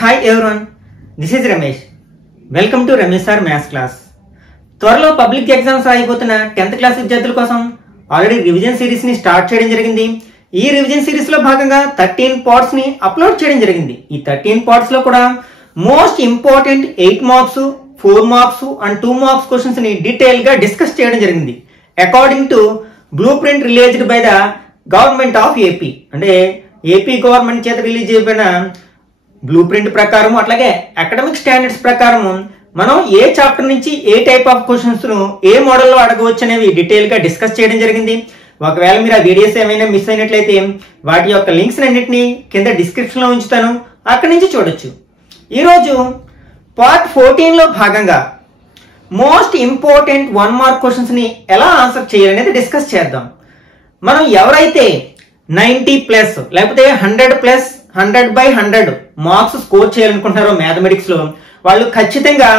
Hi everyone, this is Ramesh. Welcome to Ramesh Sir Maths class. త్వరలో public exams రాయిపోతున్న 10th class విద్యార్థుల కోసం already revision series ని start చేయడం జరిగింది. ఈ రివిజన్ సిరీస్ లో భాగంగా 13 పార్ట్స్ ని అప్లోడ్ చేయడం జరిగింది. ఈ 13 పార్ట్స్ లో కూడా most important 8 marks, 4 marks and 2 marks questions ని డీటెయిల్ గా డిస్కస్ చేయడం జరిగింది. According to blue print released by the government of AP, అంటే ఏపీ గవర్నమెంట్ చేత రిలీజ్ అయిపోయిన బ్లూ ప్రింట్ ప్రకారం అట్లాగే అకాడమిక్ స్టాండర్డ్స్ ప్రకారం మనం ఏ చాప్టర్ నుంచి ఏ టైప్ ఆఫ్ క్వశ్చన్స్ ను ఏ మోడల్లో అడగవచ్చు అనేవి డీటెయిల్ గా డిస్కస్ చేయడం జరిగింది. ఒకవేళ మీరు ఆ వీడియోస్ ఏమైనా మిస్ అయినట్లయితే వాటి యొక్క లింక్స్ అన్నింటినీ కింద డిస్క్రిప్షన్ లో ఉంచుతాను, అక్కడి నుంచి చూడొచ్చు. ఈరోజు పార్ట్ 14 లో భాగంగా మోస్ట్ ఇంపార్టెంట్ 1 మార్క్ క్వశ్చన్స్ ని ఎలా ఆన్సర్ చేయాలనేది డిస్కస్ చేద్దాం. మనం ఎవరైతే 90+ లేకపోతే 100+ 100/100 మార్క్స్ స్కోర్ చేయాలనుకుంటున్నారో మ్యాథమెటిక్స్ లో వాళ్ళు ఖచ్చితంగా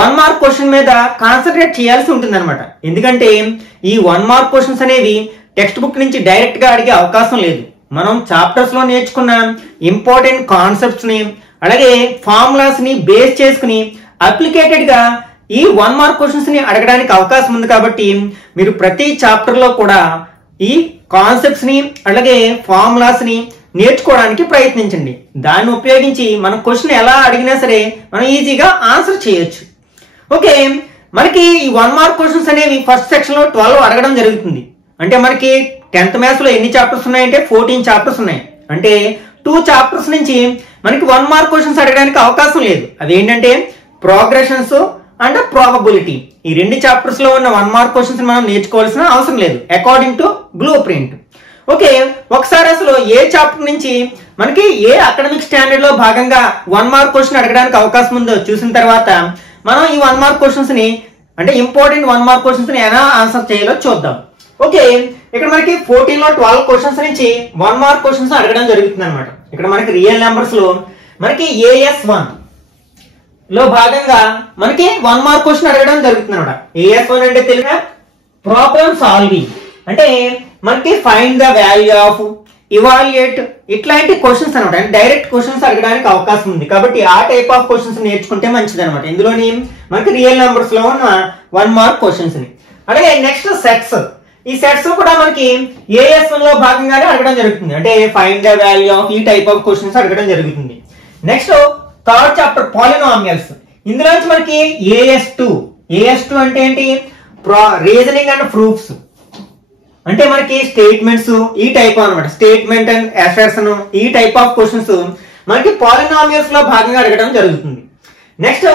1 మార్క్ క్వశ్చన్ మీద కాన్సన్ట్రేట్ చేయాల్సి ఉంటుంది అనమాట. ఎందుకంటే ఈ 1 మార్క్ క్వశ్చన్స్ అనేవి టెక్స్ట్ బుక్ నుంచి డైరెక్ట్ గా అడిగే అవకాశం లేదు. మనం చాప్టర్స్ లో నేర్చుకున్న ఇంపార్టెంట్ కాన్సెప్ట్స్ ని అలాగే ఫార్ములాస్ ని బేస్ చేసుకుని అప్లికేటెడ్ గా ఈ 1 మార్క్ క్వశ్చన్స్ ని అడగడానికి అవకాశం ఉంది. కాబట్టి మీరు ప్రతి చాప్టర్ లో కూడా ఈ కాన్సెప్ట్స్ ని అలాగే ఫార్ములాస్ ని నేర్చుకోవడానికి ప్రయత్నించండి. దాన్ని ఉపయోగించి మన క్వశ్చన్ ఎలా అడిగినా సరే మనం ఈజీగా ఆన్సర్ చేయొచ్చు. ఓకే, మనకి ఈ 1 మార్క్ క్వశ్చన్స్ అనేవి ఫస్ట్ సెక్షన్ లో 12 అడగడం జరుగుతుంది. అంటే మనకి 10th మ్యాథ్స్ లో ఎన్ని చాప్టర్స్ ఉన్నాయంటే 14 చాప్టర్స్ ఉన్నాయి. అంటే 2 చాప్టర్స్ నుంచి మనకి 1 మార్క్ క్వశ్చన్స్ అడగడానికి అవకాశం లేదు. అదేంటంటే ప్రోగ్రెషన్స్ అండ్ ప్రాబబిలిటీ. ఈ 2 చాప్టర్స్ లో ఉన్న 1 మార్క్ క్వశ్చన్స్ మనం నేర్చుకోవాల్సిన అవసరం లేదు according to blue print. Okay, ఒకసారి అసలు ఏ చాప్టర్ నుంచి మనకి ఏ అకాడమిక్ స్టాండర్డ్ లో భాగంగా 1 మార్క్ క్వశ్చన్ అడగడానికి అవకాశం ఉందో చూసిన తర్వాత మనం ఈ 1 మార్క్ క్వశ్చన్స్ ని అంటే ఇంపార్టెంట్ 1 మార్క్ క్వశ్చన్స్ ని ఎలా ఆన్సర్ చేయాలో చూద్దాం. ఓకే, ఇక్కడ మనకి 14 లో 12 క్వశ్చన్స్ నుంచి 1 మార్క్ క్వశ్చన్స్ అడగడం జరుగుతుంది అనమాట. ఇక్కడ మనకి రియల్ నెంబర్స్ లో మనకి AS1 లో భాగంగా మనకి 1 మార్క్ క్వశ్చన్ అడగడం జరుగుతుంది అనమాట. AS1 అంటే తెలుసా? Problem solving. అంటే మనకి find the value of, evaluate ఇట్లాంటి క్వశ్చన్స్ అనమాట. అంటే డైరెక్ట్ క్వశ్చన్స్ అడగడానికి అవకాశం ఉంది. కాబట్టి ఆ టైప్ ఆఫ్ క్వశ్చన్స్ నేర్చుకుంటే మంచిది అనమాట. ఇందులోని మనకి రియల్ నెంబర్స్ లో ఉన్న 1 మార్క్ క్వశ్చన్స్ ని. అలాగే నెక్స్ట్ సెట్స్. ఈ సెట్స్ కూడా మనకి AS1 లో భాగంగానే అడగడం జరుగుతుంది. అంటే ఫైండ్ ద వాల్యూ ఆఫ్ ఈ టైప్ ఆఫ్ క్వశ్చన్స్ అడగడం జరుగుతుంది. Next third chapter polynomials. ఇందులోంచి మనకి AS2 అంటే ఏంటి? Reasoning and proofs. అంటే మనకి స్టేట్మెంట్స్ ఈ టైప్ అనమాట. స్టేట్మెంట్ అండ్ అసర్షన్ ఈ టైప్ ఆఫ్ క్వశ్చన్స్ మనకి పాలినామియల్స్ లో భాగంగా అడగడం జరుగుతుంది. Next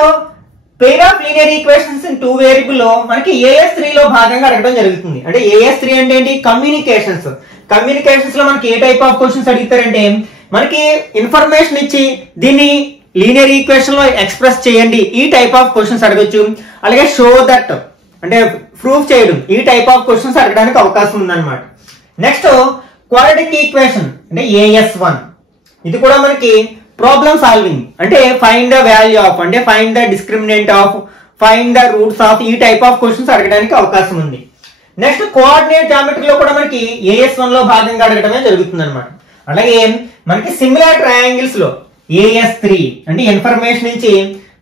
pair of linear equations in 2 variable లో మనకి AS3 లో భాగంగా అడగడం జరుగుతుంది. అంటే AS3 అంటే ఏంటి? కమ్యూనికేషన్స్. కమ్యూనికేషన్స్ లో మనకి ఏ టైప్ ఆఫ్ క్వశ్చన్స్ అడుగుతారంటే మనకి ఇన్ఫర్మేషన్ ఇచ్చి దీన్ని లీనియర్ ఈక్వేషన్ లో ఎక్స్ప్రెస్ చేయండి ఈ టైప్ ఆఫ్ క్వశ్చన్స్ అడగొచ్చు. అలాగే షో దట్ అంటే ప్రూఫ్ చేయడం ఈ టైప్ ఆఫ్ క్వశ్చన్స్ అడగడానికి అవకాశం ఉందన్నమాట. నెక్స్ట్ క్వాడ్రాటిక్ ఈక్వేషన్ అంటే AS1. ఇది కూడా మనకి ప్రాబ్లమ్ సాల్వింగ్. అంటే ఫైండ్ ద వాల్యూ ఆఫ్, అంటే find the discriminant of, find the roots of ఈ టైప్ ఆఫ్ క్వశ్చన్స్ అడగడానికి అవకాశం ఉంది. నెక్స్ట్ కోఆర్డినేట్ జామెట్రీలో కూడా మనకి AS1 లో భాగంగా అడగడమే జరుగుతుంది అనమాట. అలాగే మనకి సిమిలర్ ట్రయాంగిల్స్ లో AS3 అంటే ఇన్ఫర్మేషన్ నుంచి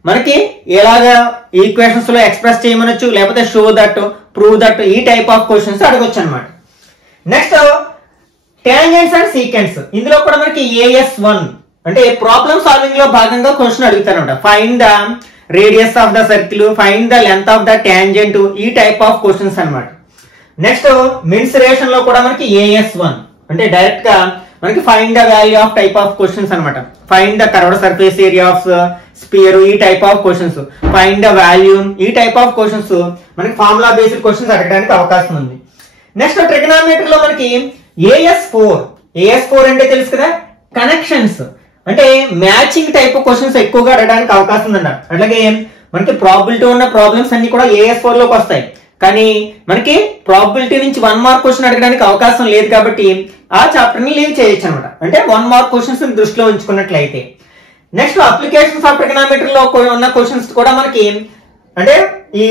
మనకి ఎలాగా ఈక్వేషన్స్ లో ఎక్స్ప్రెస్ చేయమనొచ్చు, లేకపోతే షో దట్, ప్రూవ్ దట్ ఈ టైప్ ఆఫ్ క్వశ్చన్స్ అడగొచ్చు అనమాట. Next tangents and secants. ఇందులో కూడా మనకి AS1 అంటే ప్రాబ్లమ్ సాల్వింగ్ లో భాగంగా క్వశ్చన్ అడుగుతారనమాట. Find the radius of the circle, find the length of the tangent ఈ టైప్ ఆఫ్ క్వశ్చన్స్ అనమాట. నెక్స్ట్ మెన్సురేషన్ లో కూడా మనకి AS1 అంటే డైరెక్ట్ గా మనకి find the value of type of questions అనమాట. Find the curved surface area of sphere ఈ type of questions, find the volume ఈ టైప్ ఆఫ్ క్వశ్చన్స్ మనకి ఫార్ములా బేస్డ్ క్వశ్చన్స్ అడగడానికి అవకాశం ఉంది. నెక్స్ట్ ట్రిగనామెట్రీ లో మనకి AS4 అంటే తెలుసు కదా? కనెక్షన్స్ అంటే మ్యాచింగ్ టైప్ ఆఫ్ క్వశ్చన్స్ ఎక్కువగా అడగడానికి అవకాశం ఉందన్న. అట్లాగే మనకి ప్రాబిలిటీ ఉన్న ప్రాబ్లమ్స్ అన్ని కూడా AS4 లోకి వస్తాయి. కానీ మనకి ప్రాబిలిటీ నుంచి 1 మార్క్ క్వశ్చన్ అడగడానికి అవకాశం లేదు. కాబట్టి ఆ చాప్టర్ ని లీవ్ చేయొచ్చు అనమాట. అంటే 1 మార్క్ క్వశ్చన్స్ దృష్టిలో ఉంచుకున్నట్లయితే. నెక్స్ట్ అప్లికేషన్స్ ఆఫ్ ట్రిగనామెట్రీ లో ఉన్న క్వశ్చన్స్ కూడా మనకి అంటే ఈ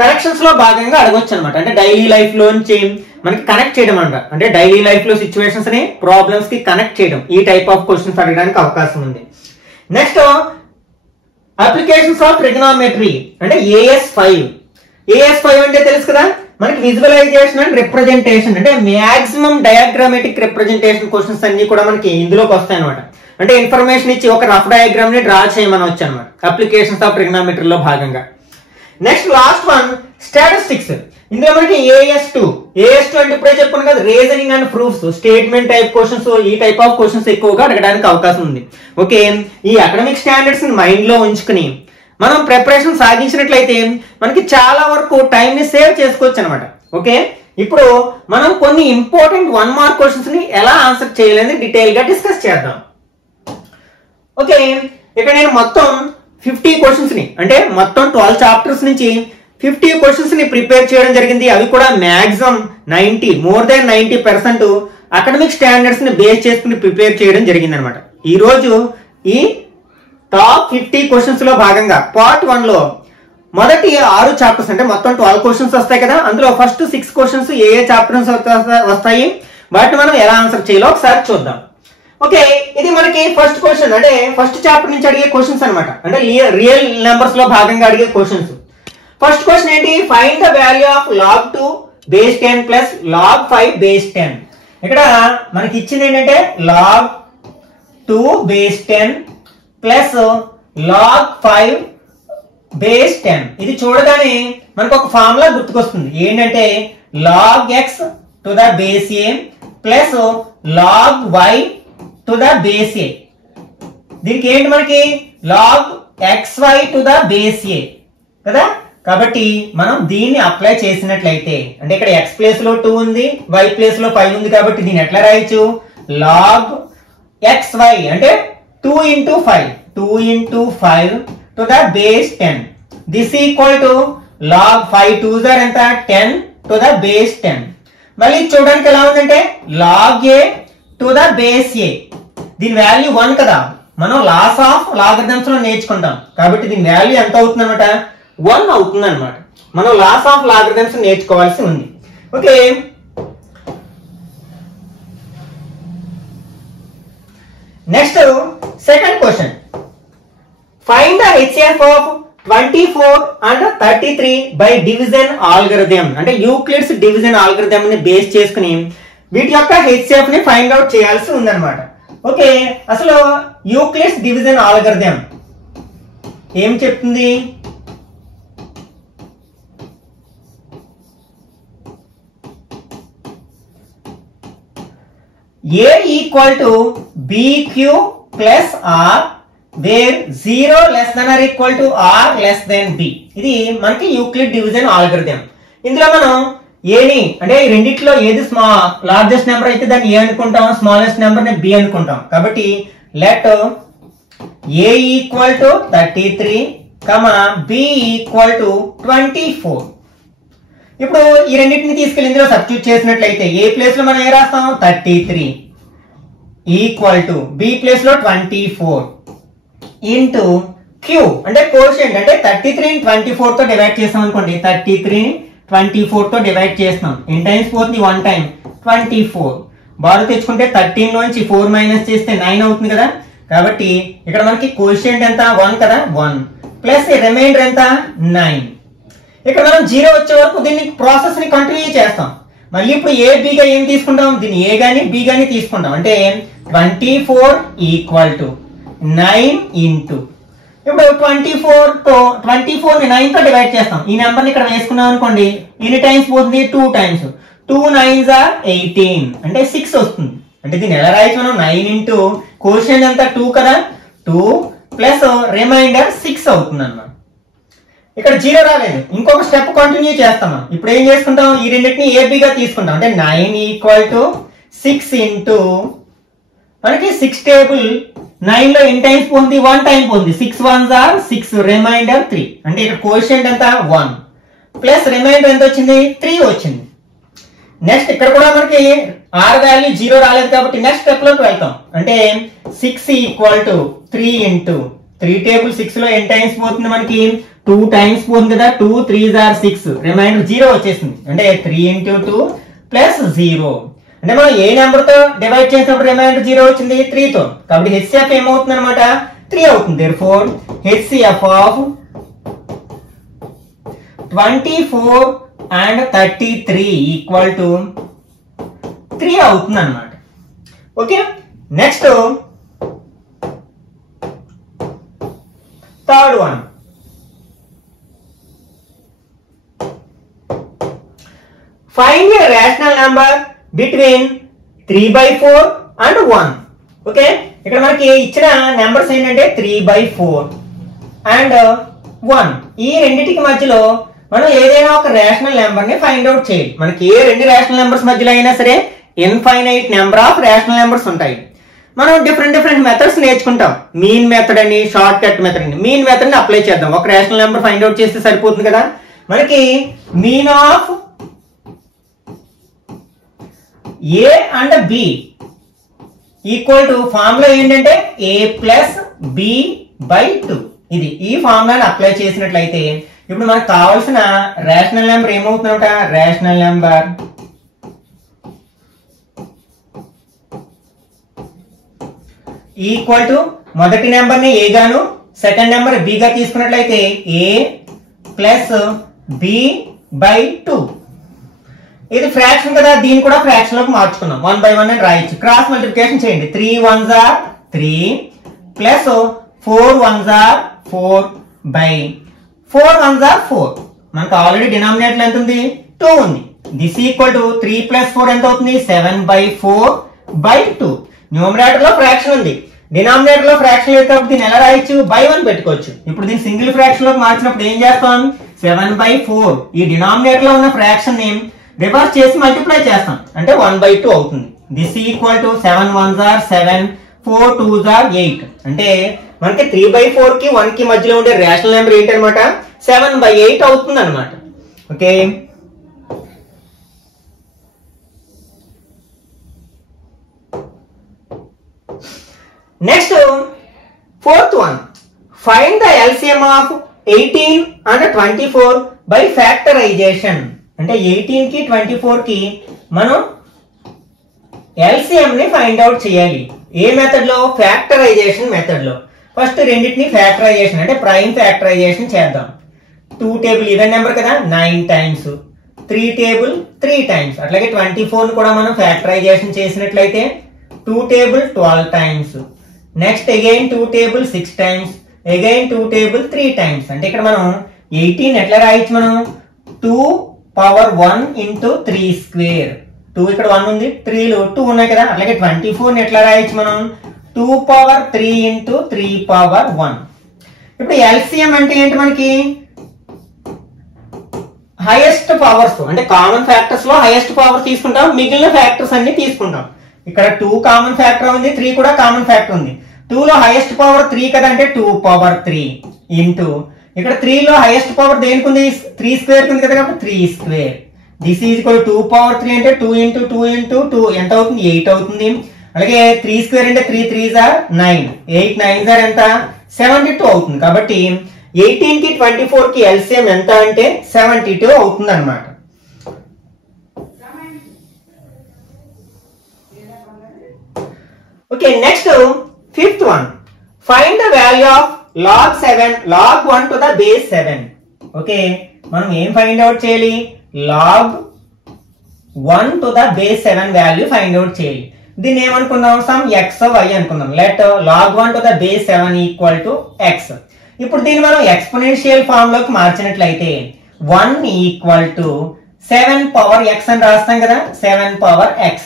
కనెక్షన్స్ లో భాగంగా అడగొచ్చు అనమాట. అంటే డైలీ లైఫ్ లోంచి మనకి కనెక్ట్ చేయడం అంట. అంటే డైలీ లైఫ్ లో సిచ్యువేషన్స్ ని ప్రాబ్లమ్స్ కి కనెక్ట్ చేయడం ఈ టైప్ ఆఫ్ క్వశ్చన్స్ అడగడానికి అవకాశం ఉంది. నెక్స్ట్ అప్లికేషన్స్ ఆఫ్ ట్రిగనోమెట్రీ అంటే AS5 అంటే తెలుసు కదా మనకి విజువలైజేషన్ అండ్ రిప్రజెంటేషన్ అంటే మాక్సిమం డయాగ్రామేటిక్ రిప్రజెంటేషన్ క్వశ్చన్స్ అన్ని కూడా మనకి ఇందులోకి వస్తాయి అనమాట. అంటే ఇన్ఫర్మేషన్ ఇచ్చి ఒక రఫ్ డయాగ్రామ్ ని డ్రా చేయమని వచ్చి అనమాట అప్లికేషన్స్ ఆఫ్ ట్రిగనోమెట్రీలో భాగంగా. Next last one statistics. ఇందులో మనకి AS2 అంటే ఇప్పుడే చెప్పుకున్నాం కదా reasoning and proofs statement type questions ఈ టైప్ ఆఫ్ క్వశ్చన్స్ ఎక్కువగా అడగడానికి అవకాశం ఉంది. ఓకే, ఈ అకాడమిక్ స్టాండర్డ్స్ ని మైండ్ లో ఉంచుకుని మనం ప్రిపరేషన్ సాగించినట్లయితే మనకి చాలా వరకు టైం ని సేవ్ చేసుకోవచ్చు అనమాట. ఓకే, ఇప్పుడు మనం కొన్ని ఇంపార్టెంట్ 1 మార్క్ క్వశ్చన్స్ ని ఎలా ఆన్సర్ చేయాలని డీటెయిల్ గా డిస్కస్ చేద్దాం. ఓకే, ఇక్కడ నేను మొత్తం 50 క్వశ్చన్స్ ని అంటే మొత్తం 12 చాప్టర్స్ నుంచి 50 క్వశ్చన్స్ ని ప్రిపేర్ చేయడం జరిగింది. అవి కూడా maximum more than 90% academic standards ని బేస్ చేసుకుని ప్రిపేర్ చేయడం జరిగింది అనమాట. ఈ రోజు ఈ టాప్ 50 క్వశ్చన్స్ లో భాగంగా పార్ట్ 1 లో మొదటి 6 చాప్టర్స్ అంటే మొత్తం 12 క్వశ్చన్స్ వస్తాయి కదా, అందులో ఫస్ట్ 6 క్వశ్చన్స్ ఏ చాప్టర్స్ వస్తాయి వాటిని మనం ఎలా ఆన్సర్ చేయాలో ఒకసారి చూద్దాం. ఓకే, ఇది మనకి ఫస్ట్ క్వశ్చన్ అంటే ఫస్ట్ చాప్టర్ నుంచి అడిగే క్వశ్చన్స్ అనమాట. అంటే రియల్ నెంబర్స్ లో భాగంగా అడిగే క్వశ్చన్స్. ఫస్ట్ క్వశ్చన్ ఏంటి? Find the value of log 2 base 10 plus log 5 base 10. ఇక్కడ మనకి ఇచ్చింది ఏంటంటే log 2 base 10 plus log 5 base 10. ఇది చూడగానే మనకు ఒక ఫార్ములా గుర్తుకొస్తుంది. ఏంటంటే log x to the base a plus log y to the base a. దీనికి ఏంటి మనకి log xy to the base a కదా. కాబట్టి మనం దీన్ని అప్లై చేసినట్లయితే అంటే ఇక్కడ x ప్లేస్ లో 2 ఉంది, y ప్లేస్ లో 5 ఉంది. కాబట్టి దీన్ని ఎట్లా రాయొచ్చు? log xy అంటే 2 into 5 to the base 10. This equal to log 5 2s are ఎంత 10 to the base 10. మళ్ళీ చూడడానికి ఎలా ఉందంటే log a to the base a. దీని వాల్యూ 1 కదా, మనం లాస్ ఆఫ్ లాగరిథమ్స్ లో నేర్చుకుంటాం. కాబట్టి దీని వాల్యూ ఎంత అవుతుంది అనమాట? 1 అవుతుంది అనమాట. మనం లాస్ ఆఫ్ లాగరిథమ్స్ నేర్చుకోవాల్సి ఉంది. Okay, next second question. Find the HCF of 24 and 33 by division algorithm. అంటే యూక్లిడ్స్ డివిజన్ ఆల్గరిథం ని బేస్ చేసుకుని వీటి యొక్క HCF ని ఫైండ్ అవుట్ చేయాల్సి ఉందన్నమాట. ఓకే, అసలు యూక్లిడ్స్ డివిజన్ ఆల్గరిథం ఏం చెప్తుంది? A equal to BQ plus R where 0 less than or equal to R less than B. ఇది మనకి యూక్లిడ్ డివిజన్ ఆల్గరిథం. ఇందులో మనం ఏని అంటే ఈ రెండిట్లో ఏది లార్జెస్ట్ నెంబర్ అయితే దాన్ని ఏ అనుకుంటాం, స్మాలెస్ట్ నెంబర్ ని బి అనుకుంటాం. కాబట్టి let A equal to 33, B equal to 24. ఇప్పుడు ఈ రెండింటిని తీసుకెళ్లి ఇందులో సబ్స్టిట్యూట్ చేసినట్లయితే ఏ ప్లేస్ లో మనం ఏ రాస్తాం? 33 ఈక్వల్ టు బి ప్లేస్ లో 24 ఇంటూ క్యూ అంటే కోషియంట్ అంటే 33 ని 24 తో డివైడ్ చేస్తాం అనుకోండి. 33 ని 24 తో డివైడ్ చేస్తాం. ఎన్ టైమ్స్ పోతుంది? 1 టైం 24. బారు తెచ్చుకుంటే 13 లోంచి 4 మైనస్ చేస్తే 9 అవుతుంది కదా. కాబట్టి ఇక్కడ మనకి కోషియంట్ ఎంత? 1 కదా, 1 ప్లస్ రిమైండర్ ఎంత? 9. ఇక్కడ మనం 0 వచ్చే వరకు దీన్ని ప్రాసెస్ ని కంటిన్యూ చేస్తాం. మళ్ళీ ఇప్పుడు ఏ బి గా ఏం తీసుకుంటాం? దీన్ని ఏ గాని బి గాని తీసుకుంటాం. అంటే 24 ఈక్వల్ టు 9 ఇంటూ ఇప్పుడు 24 ని 9 తో డివైడ్ చేస్తాం. ఈ నెంబర్ ని ఇక్కడ వేసుకున్నాం అనుకోండి. ఎన్ని టైమ్స్ పోతుంది? 2 టైమ్స్. 2 9s are 18 అంటే 6 వస్తుంది. అంటే దీన్ని ఎలా రాయొచ్చు మనం? 9 ఇంటూ కోషియంట్ ఎంత? 2 కదా, 2 ప్లస్ రిమైండర్ 6 అవుతుంది అన్నమాట. ఇక్కడ 0 రాలేదు. ఇంకొక స్టెప్ కంటిన్యూ చేస్తాం. ఇప్పుడు ఏం చేసుకుంటాం? ఈ రెండింటిని ఏబిగా తీసుకుంటాం. అంటే 9 ఈక్వల్ టు 6 ఇంటూ మనకి 6 టేబుల్ 9 లో ఎన్ని టైమ్స్ పోతుంది? 1 టైం పోతుంది. 6 1s are 6 రిమైండర్ 3. అంటే ఇక్కడ కోషియంట్ ఎంత? 1 ప్లస్ రిమైండర్ ఎంత వచ్చింది? 3 వచ్చింది. నెక్స్ట్ ఇక్కడ కూడా మనకి ఆర్ వాల్యూ 0 రాలేదు కాబట్టి నెక్స్ట్ స్టెప్ లోకి వెళ్తాం. అంటే 6 ఈక్వల్ టు 3 ఇంటూ 3 టేబుల్ 6 లో ఎన్ని టైమ్స్ పోతుంది? మనకి 2 టైమ్స్ పోతుంది కదా. 2 3s are 6 రిమైండర్ 0 వచ్చేసింది. అంటే 3 ఇంటూ 2 ప్లస్ 0. అంటే మనం ఏ నెంబర్ తో డివైడ్ చేసినప్పుడు రిమైండర్ 0 వచ్చింది? 3 తో. కాబట్టి హెచ్సిఎఫ్ ఏమవుతుంది అనమాట? 3 అవుతుంది. therefore HCF of 24 and 33 equal to 3 అవుతుంది అన్నమాట. Okay, next third one. Find a rational number between 3/4 and 1. Okay, ఇక్కడ మనకి ఇచ్చిన నెంబర్స్ ఏంటంటే 3/4 and 1. ఈ రెండింటికి మధ్యలో మనం ఏదైనా ఒక రేషనల్ నెంబర్ ని ఫైండ్ అవుట్ చేయాలి. మనకి ఏ రెండు రేషనల్ నెంబర్స్ మధ్యలో అయినా సరే infinite number of rational numbers ఉంటాయి. మనం డిఫరెంట్ మెథడ్స్ నేర్చుకుంటాం. మీన్ మెథడ్ అని, షార్ట్ కట్ మెథడ్ అని. మీన్ మెథడ్ ని అప్లై చేద్దాం. ఒక రేషనల్ నెంబర్ ఫైండ్ అవుట్ చేస్తే సరిపోతుంది కదా. మనకి mean of A and B equal to formula ఏంటంటే a ప్లస్ బి బై 2. ఇది ఈ ఫార్ములాని అప్లై చేసినట్లయితే ఇప్పుడు మనకు కావాల్సిన రేషనల్ నెంబర్ ఏమవుతుందట, రేషనల్ నెంబర్ ఈక్వల్ టు మొదటి నెంబర్ ని a గాను సెకండ్ నెంబర్ b గా తీసుకున్నట్లయితే a ప్లస్ బి బై 2. ఇది ఫ్రాక్షన్ కదా, దీన్ని కూడా ఫ్రాక్షన్ లోకి మార్చుకున్నాం. 1/1 అని రాయొచ్చు. క్రాస్ మల్టిప్లికేషన్ చేయండి. 3 1s are 3 plus 4 1s are 4 by 4 1s are 4. మనకు ఆల్రెడీ డినామినేటర్ ఎంత ఉంది, 2 ఉంది. దిస్ ఈక్వల్ టు 3 ప్లస్ 4 ఎంత అవుతుంది, 7/4 బై 2. న్యూమరేటర్ లో ఫ్రాక్షన్ ఉంది, డినామినేటర్ లో ఫ్రాక్షన్ లేదు కాబట్టి దీన్ని ఎలా రాయొచ్చు, బై 1 పెట్టుకోవచ్చు. ఇప్పుడు దీన్ని సింగిల్ ఫ్రాక్షన్ లోకి మార్చినప్పుడు ఏం చేస్తాం, 7/4 ఈ డినామినేటర్ లో ఉన్న ఫ్రాక్షన్ ని రివర్స్ చేసి మల్టిప్లై చేస్తాం అంటే 1/2 అవుతుంది. This equal to 7 1s are 7 4 2s are 8. అంటే మనకి 3/4 కి 1 కి మధ్యలో ఉండే రేషనల్ నెంబర్ ఏంటనమాట, 7/8 అవుతుంది అనమాట. Okay, next fourth one. Find the LCM of 18 and 24 by factorisation. అంటే 18 కి 24 కి మనం LCM ని ఫైండ్ అవుట్ చేయాలి. ఏ మెథడ్ లో, ఫ్యాక్టరైజేషన్ మెథడ్ లో. ఫస్ట్ రెండింటిని ఫ్యాక్టరైజేషన్ అంటే ప్రైమ్ ఫ్యాక్టరైజేషన్ చేద్దాం. 2 టేబుల్ ఈవెన్ నెంబర్ కదా, 9 టైమ్స్. 3 table 3 times. అట్లాగే 24 కూడా మనం ఫ్యాక్టరైజేషన్ చేసినట్లయితే 2 table 12 times. Next again 2 table 6 times. Again 2 table 3 times. అంటే ఇక్కడ మనం 18 ఎట్లా రాయొచ్చు, మనం 2 పవర్ 1 ఇంటూ 3 స్క్వేర్. 2 ఇక్కడ 1 ఉంది, 3లో 2 ఉన్నాయి కదా. అలాగే 24 ఎట్లా రాయొచ్చు మనం, 2 పవర్ 3 ఇంటూ 3 పవర్ 1. ఇప్పుడు LCM అంటే ఏంటి, మనకి హైయెస్ట్ పవర్స్ అంటే కామన్ ఫ్యాక్టర్స్ లో హైయెస్ట్ పవర్ తీసుకుంటాం, మిగిలిన ఫ్యాక్టర్స్ అన్ని తీసుకుంటాం. ఇక్కడ 2 కామన్ ఫ్యాక్టర్ ఉంది, 3 కూడా కామన్ ఫ్యాక్టర్ ఉంది. 2 లో హైయెస్ట్ పవర్ 3 కదా, అంటే 2 పవర్ 3 ఇంటూ ఇక్కడ 3 లో హైయెస్ట్ పవర్ దేనికి ఉంది, 3 స్క్వేర్ ఉంది కదా, కాబట్టి 3 square. This is equal 2 power 3 అంటే 2 ఇంటూ 2 ఇంటూ 2 ఎంత అవుతుంది, 8 అవుతుంది. అలాగే 3 స్క్వేర్ అంటే 3 3s are 9. 8 9s are ఎంత, 72 అవుతుంది. కాబట్టి 18 కి 24 కి LCM ఎంత అంటే 72 అవుతుంది అనమాట. Okay, next fifth one. Find the value of log 7 log 1 to the base 7. Okay, మనం ఏం ఫైండ్ అవుట్ చేయాలి, log 1 to the base 7 value find out చేయాలి. దీన్ని ఏమనుకుందాం, సమ్ x y అనుకుందాం. Let log 1 to the base 7 equal to x. ఇప్పుడు దీన్ని మనం exponential form లోకి మార్చినట్లయితే 1 ఈక్వల్ టు 7 పవర్ x అని రాస్తాం కదా, 7 పవర్ x.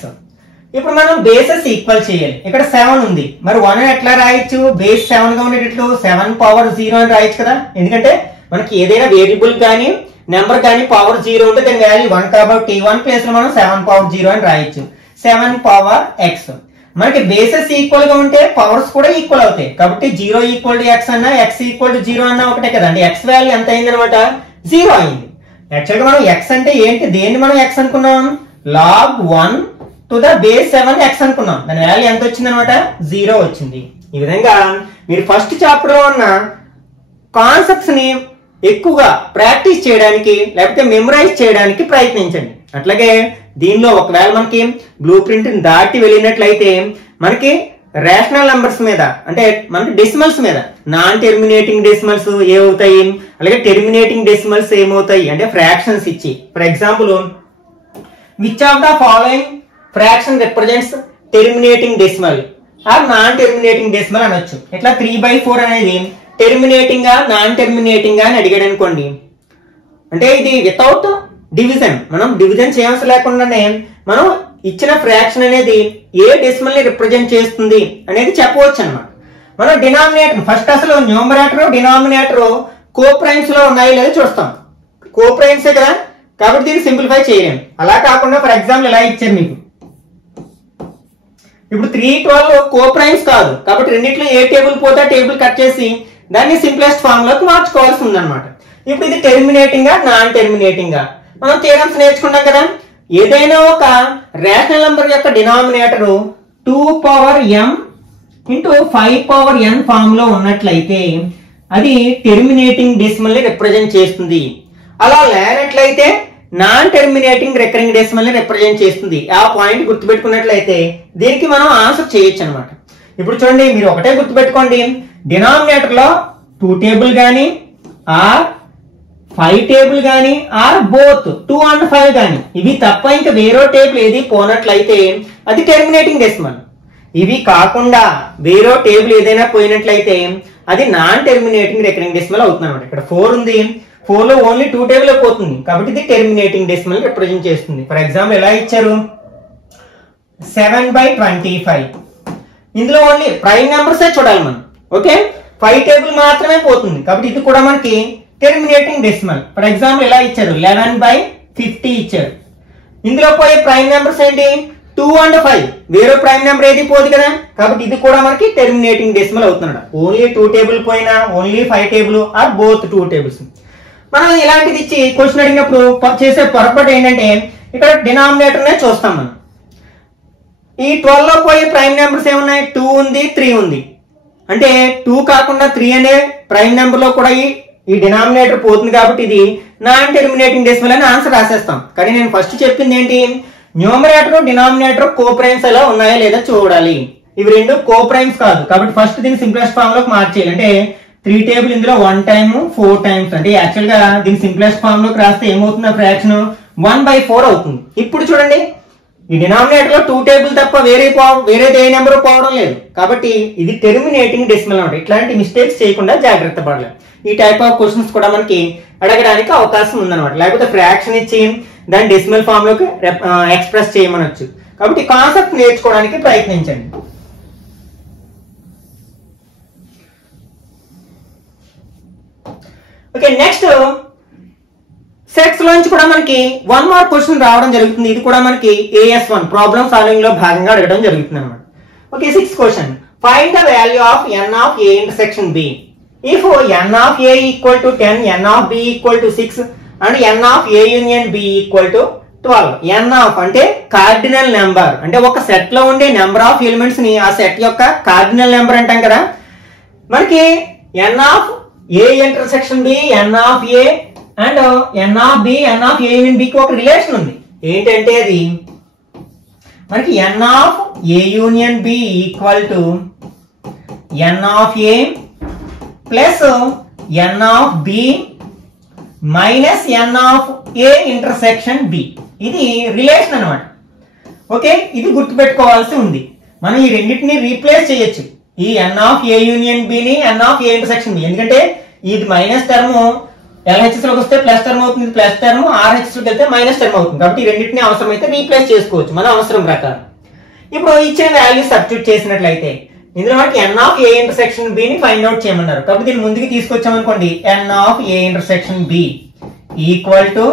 ఇప్పుడు మనం బేసెస్ ఈక్వల్ చేయాలి. ఇక్కడ 7 ఉంది, మరి 1 ఎట్లా రాయొచ్చు, బేస్ 7 గా ఉండేటట్లు 7 పవర్ 0 అని రాయొచ్చు కదా. ఎందుకంటే మనకి ఏదైనా వేరియబుల్ కానీ నెంబర్ కానీ పవర్ 0 ఉంటే దాని వాల్యూ 1 కాబట్టి 1 ప్లేస్ లో మనం 7 పవర్ 0 అని రాయొచ్చు. 7 పవర్ x. మనకి బేసెస్ ఈక్వల్ గా ఉంటే పవర్స్ కూడా ఈక్వల్ అవుతాయి కాబట్టి 0 ఈక్వల్ టు x అన్నా x ఈక్వల్ టు 0 అన్నా ఒకటే కదా. అంటే x వాల్యూ ఎంత అయింది అనమాట, 0 అయింది. యాక్చువల్ గా మనం x అంటే ఏంటి, దేన్ని మనం x అనుకున్నాం, log 1 to the base 7 x అనుకున్నాం. దాని వాల్యూ ఎంత వచ్చింది అనమాట, 0 వచ్చింది. ఈ విధంగా మీరు ఫస్ట్ చాప్టర్ లో ఉన్న కాన్సెప్ట్స్ ని ఎక్కువగా ప్రాక్టీస్ చేయడానికి లేకపోతే మెమరైజ్ చేయడానికి ప్రయత్నించండి. అట్లాగే దీనిలో ఒకవేళ మనకి బ్లూ ప్రింట్ దాటి వెళ్ళినట్లయితే మనకి రేషనల్ నంబర్స్ మీద అంటే మనకి డెసిమల్స్ మీద నాన్ టెర్మినేటింగ్ డెసిమల్స్ ఏమవుతాయి, అలాగే టెర్మినేటింగ్ డెసిమల్స్ ఏమవుతాయి అంటే ఫ్రాక్షన్స్ ఇచ్చి, for example which of the following fraction represents terminating decimal or non terminating decimal అనొచ్చు. ఇట్లా 3/4 అనేది టెర్మినేటింగ్ గా నాన్ టెర్మినేటింగ్ గా అని అడిగాడు అనుకోండి, అంటే ఇది వితౌట్ డివిజన్, మనం డివిజన్ చేయాల్సి లేకుండానే మనం ఇచ్చిన ఫ్రాక్షన్ అనేది ఏ డెసిమల్ ని రిప్రజెంట్ చేస్తుంది అనేది చెప్పవచ్చు అన్నమాట. మనం డినామినేటర్ ఫస్ట్ అసలు న్యూమరేటర్ డినామినేటర్ కోప్రైమ్స్ లో ఉన్నాయో లేదో చూస్తాం. కోప్రైమ్సే కదా, కాబట్టి దీన్ని సింప్లిఫై చేయలేం. అలా కాకుండా ఫర్ ఎగ్జాంపుల్ ఇలా ఇచ్చారు మీకు, ఇప్పుడు 312 కోప్రైమ్స్ కాదు కాబట్టి రెండిట్లో ఏ టేబుల్ పోతే టేబుల్ కట్ చేసి దాన్ని సింప్లెస్ట్ ఫామ్ లోకి మార్చుకోవాల్సి ఉందన్నమాట. ఇప్పుడు ఇది టెర్మినేటింగ్ గా నాన్ టెర్మినేటింగ్ గా మనం థియరమ్స్ నేర్చుకున్నాం కదా. ఏదైనా ఒక రేషనల్ నంబర్ యొక్క denominator 2m into 5n form లో ఉన్నట్లయితే అది టెర్మినేటింగ్ డెసిమల్ ని రిప్రజెంట్ చేస్తుంది. అలా లేనట్లయితే నాన్ టెర్మినేటింగ్ రికరింగ్ డెసిమల్ ని రిప్రజెంట్ చేస్తుంది. ఆ పాయింట్ గుర్తుపెట్టుకున్నట్లయితే దీనికి మనం ఆన్సర్ చేయొచ్చు అనమాట. ఇప్పుడు చూడండి, మీరు ఒకటే గుర్తుపెట్టుకోండి, డినామినేటర్ లో 2 టేబుల్ గానీ ఆర్ 5 టేబుల్ గానీ ఆర్ బోత్ 2 and 5 గానీ ఇవి తప్ప ఇంకా వేరే టేబుల్ ఏది పోనట్లయితే అది టెర్మినేటింగ్ డెసిమల్. ఇవి కాకుండా వేరే టేబుల్ ఏదైనా పోయినట్లయితే అది నాన్ టెర్మినేటింగ్ రికరింగ్ డెసిమల్ అవుతుంది అనమాట. ఇక్కడ 4 ఉంది, 4 లో ఓన్లీ 2 టేబుల్ పోతుంది కాబట్టి ఇది టెర్మినేటింగ్ డెసిమల్ రిప్రజెంట్ చేస్తుంది. ఫర్ ఎగ్జాంపుల్ ఎలా ఇచ్చారు, 7/25. ఇందులో ఓన్లీ ప్రైమ్ నెంబర్సే చూడాలి మనం. ఓకే, 5 టేబుల్ మాత్రమే పోతుంది కాబట్టి ఇది కూడా మనకి టెర్మినేటింగ్ డెసిమల్. ఫర్ ఎగ్జాంపుల్ ఎలా ఇచ్చారు, 11/50 ఇచ్చారు. ఇందులో పోయే ప్రైమ్ నెంబర్స్ ఏంటి, 2 and 5. వేరే ప్రైమ్ నెంబర్ ఏది పోదు కదా, కాబట్టి ఇది కూడా మనకి టెర్మినేటింగ్ డెసిమల్ అవుతున్నాడు. ఓన్లీ 2 టేబుల్ పోయినా only 5 table or both 2 tables. మనం ఇలాంటిది ఇచ్చి క్వశ్చన్ అడిగినప్పుడు చేసే పొరపాటు ఏంటంటే ఇక్కడ డినామినేటర్ నే చూస్తాం మనం. ఈ 12 లో పోయే ప్రైమ్ నెంబర్స్ ఏమున్నాయి, 2 ఉంది 3 ఉంది. అంటే 2 కాకుండా 3 అనే ప్రైమ్ నెంబర్ లో కూడా ఈ డినామినేటర్ పోతుంది కాబట్టి ఇది నాన్ టెర్మినేటింగ్ డెసిమల్ అని ఆన్సర్ రాసేస్తాం. కానీ నేను ఫస్ట్ చెప్పింది ఏంటి, న్యూమరేటర్ డినామినేటర్ కోప్రైమ్స్ ఎలా ఉన్నాయో లేదా చూడాలి. ఇవి రెండు కోప్రైమ్స్ కాదు కాబట్టి ఫస్ట్ దీన్ని సింప్లెస్ట్ ఫామ్ లోకి మార్చేయాలి. అంటే 3 టేబుల్ ఇందులో 1 టైమ్ 4 టైమ్స్, అంటే యాక్చువల్ గా దీన్ని సింప్లెస్ట్ ఫామ్ లోకి రాస్తే ఏమవుతుంది, ఫ్రాక్షన్ 1/4 అవుతుంది. ఇప్పుడు చూడండి, ఈ డినామినేటర్ లో 2 టేబుల్ తప్ప వేరేది ఏ నెంబర్ పోవడం లేదు కాబట్టి ఇది టెర్మినేటింగ్ డెసిమల్ అన్నమాట. ఇట్లాంటి మిస్టేక్స్ చేయకుండా జాగ్రత్త పడాలి. ఈ టైప్ ఆఫ్ క్వశ్చన్స్ కూడా మనకి అడగడానికి అవకాశం ఉందన్నమాట. లేకపోతే ఫ్రాక్షన్ ఇచ్చి దాన్ని డెసిమల్ ఫామ్ లోకి ఎక్స్ప్రెస్ చేయమనొచ్చు. కాబట్టి కాన్సెప్ట్ నేర్చుకోవడానికి ప్రయత్నించండి. ఓకే, నెక్స్ట్ సెట్స్ లోంచి కూడా మనకి 1 మార్క్ క్వశ్చన్ రావడం జరుగుతుంది. ఇది కూడా మనకి AS1 ప్రాబ్లమ్ సాల్వింగ్ లో భాగంగా అడగడం జరుగుతుంది అన్నమాట. Okay, 6th question, find the value of n of a intersection b if n of a equal to 10, n of b equal to 6 and n of a union b equal to 12. n of అంటే cardinal number, అంటే ఒక set లో ఉండే number of elements ని ఆ set యొక్క cardinal number అంటాం కదా. మనకి n of a intersection b, n of a and n of b, n of a union b కి ఒక రిలేషన్ ఉంది. ఏంటంటే అది మనకి n of a union b equal to n of a plus n of b minus n of a intersection b. ఇది relation అన్నమాట. Okay, ఇది గుర్తుపెట్టుకోవాల్సి ఉంది. మనం ఈ రెండింటిని రీప్లేస్ చేయొచ్చు, ఈ n of a union b ని n of a intersection b. ఎందుకంటే ఇది మైనస్ టర్మ్ LHS లోకి వస్తే ప్లస్ టర్మ్ అవుతుంది, ప్లస్ టర్మ్ RHS లోకి వెళ్తే మైనస్ టర్మ్ అవుతుంది. కాబట్టి ఈ రెండింటిని అవసరమైతే రీప్లేస్ చేసుకోవచ్చు మన అవసరం ప్రకారం. ఇప్పుడు ఇచ్చిన వాల్యూ సబ్స్టిట్యూట్ చేసినట్లయితే ఇందులో మనకి n of a intersection b ని ఫైండ్ అవుట్ చేయమన్నారు. కాబట్టి దీన్ని ముందుకు తీసుకొచ్చామనుకోండి, n of a intersection b equal to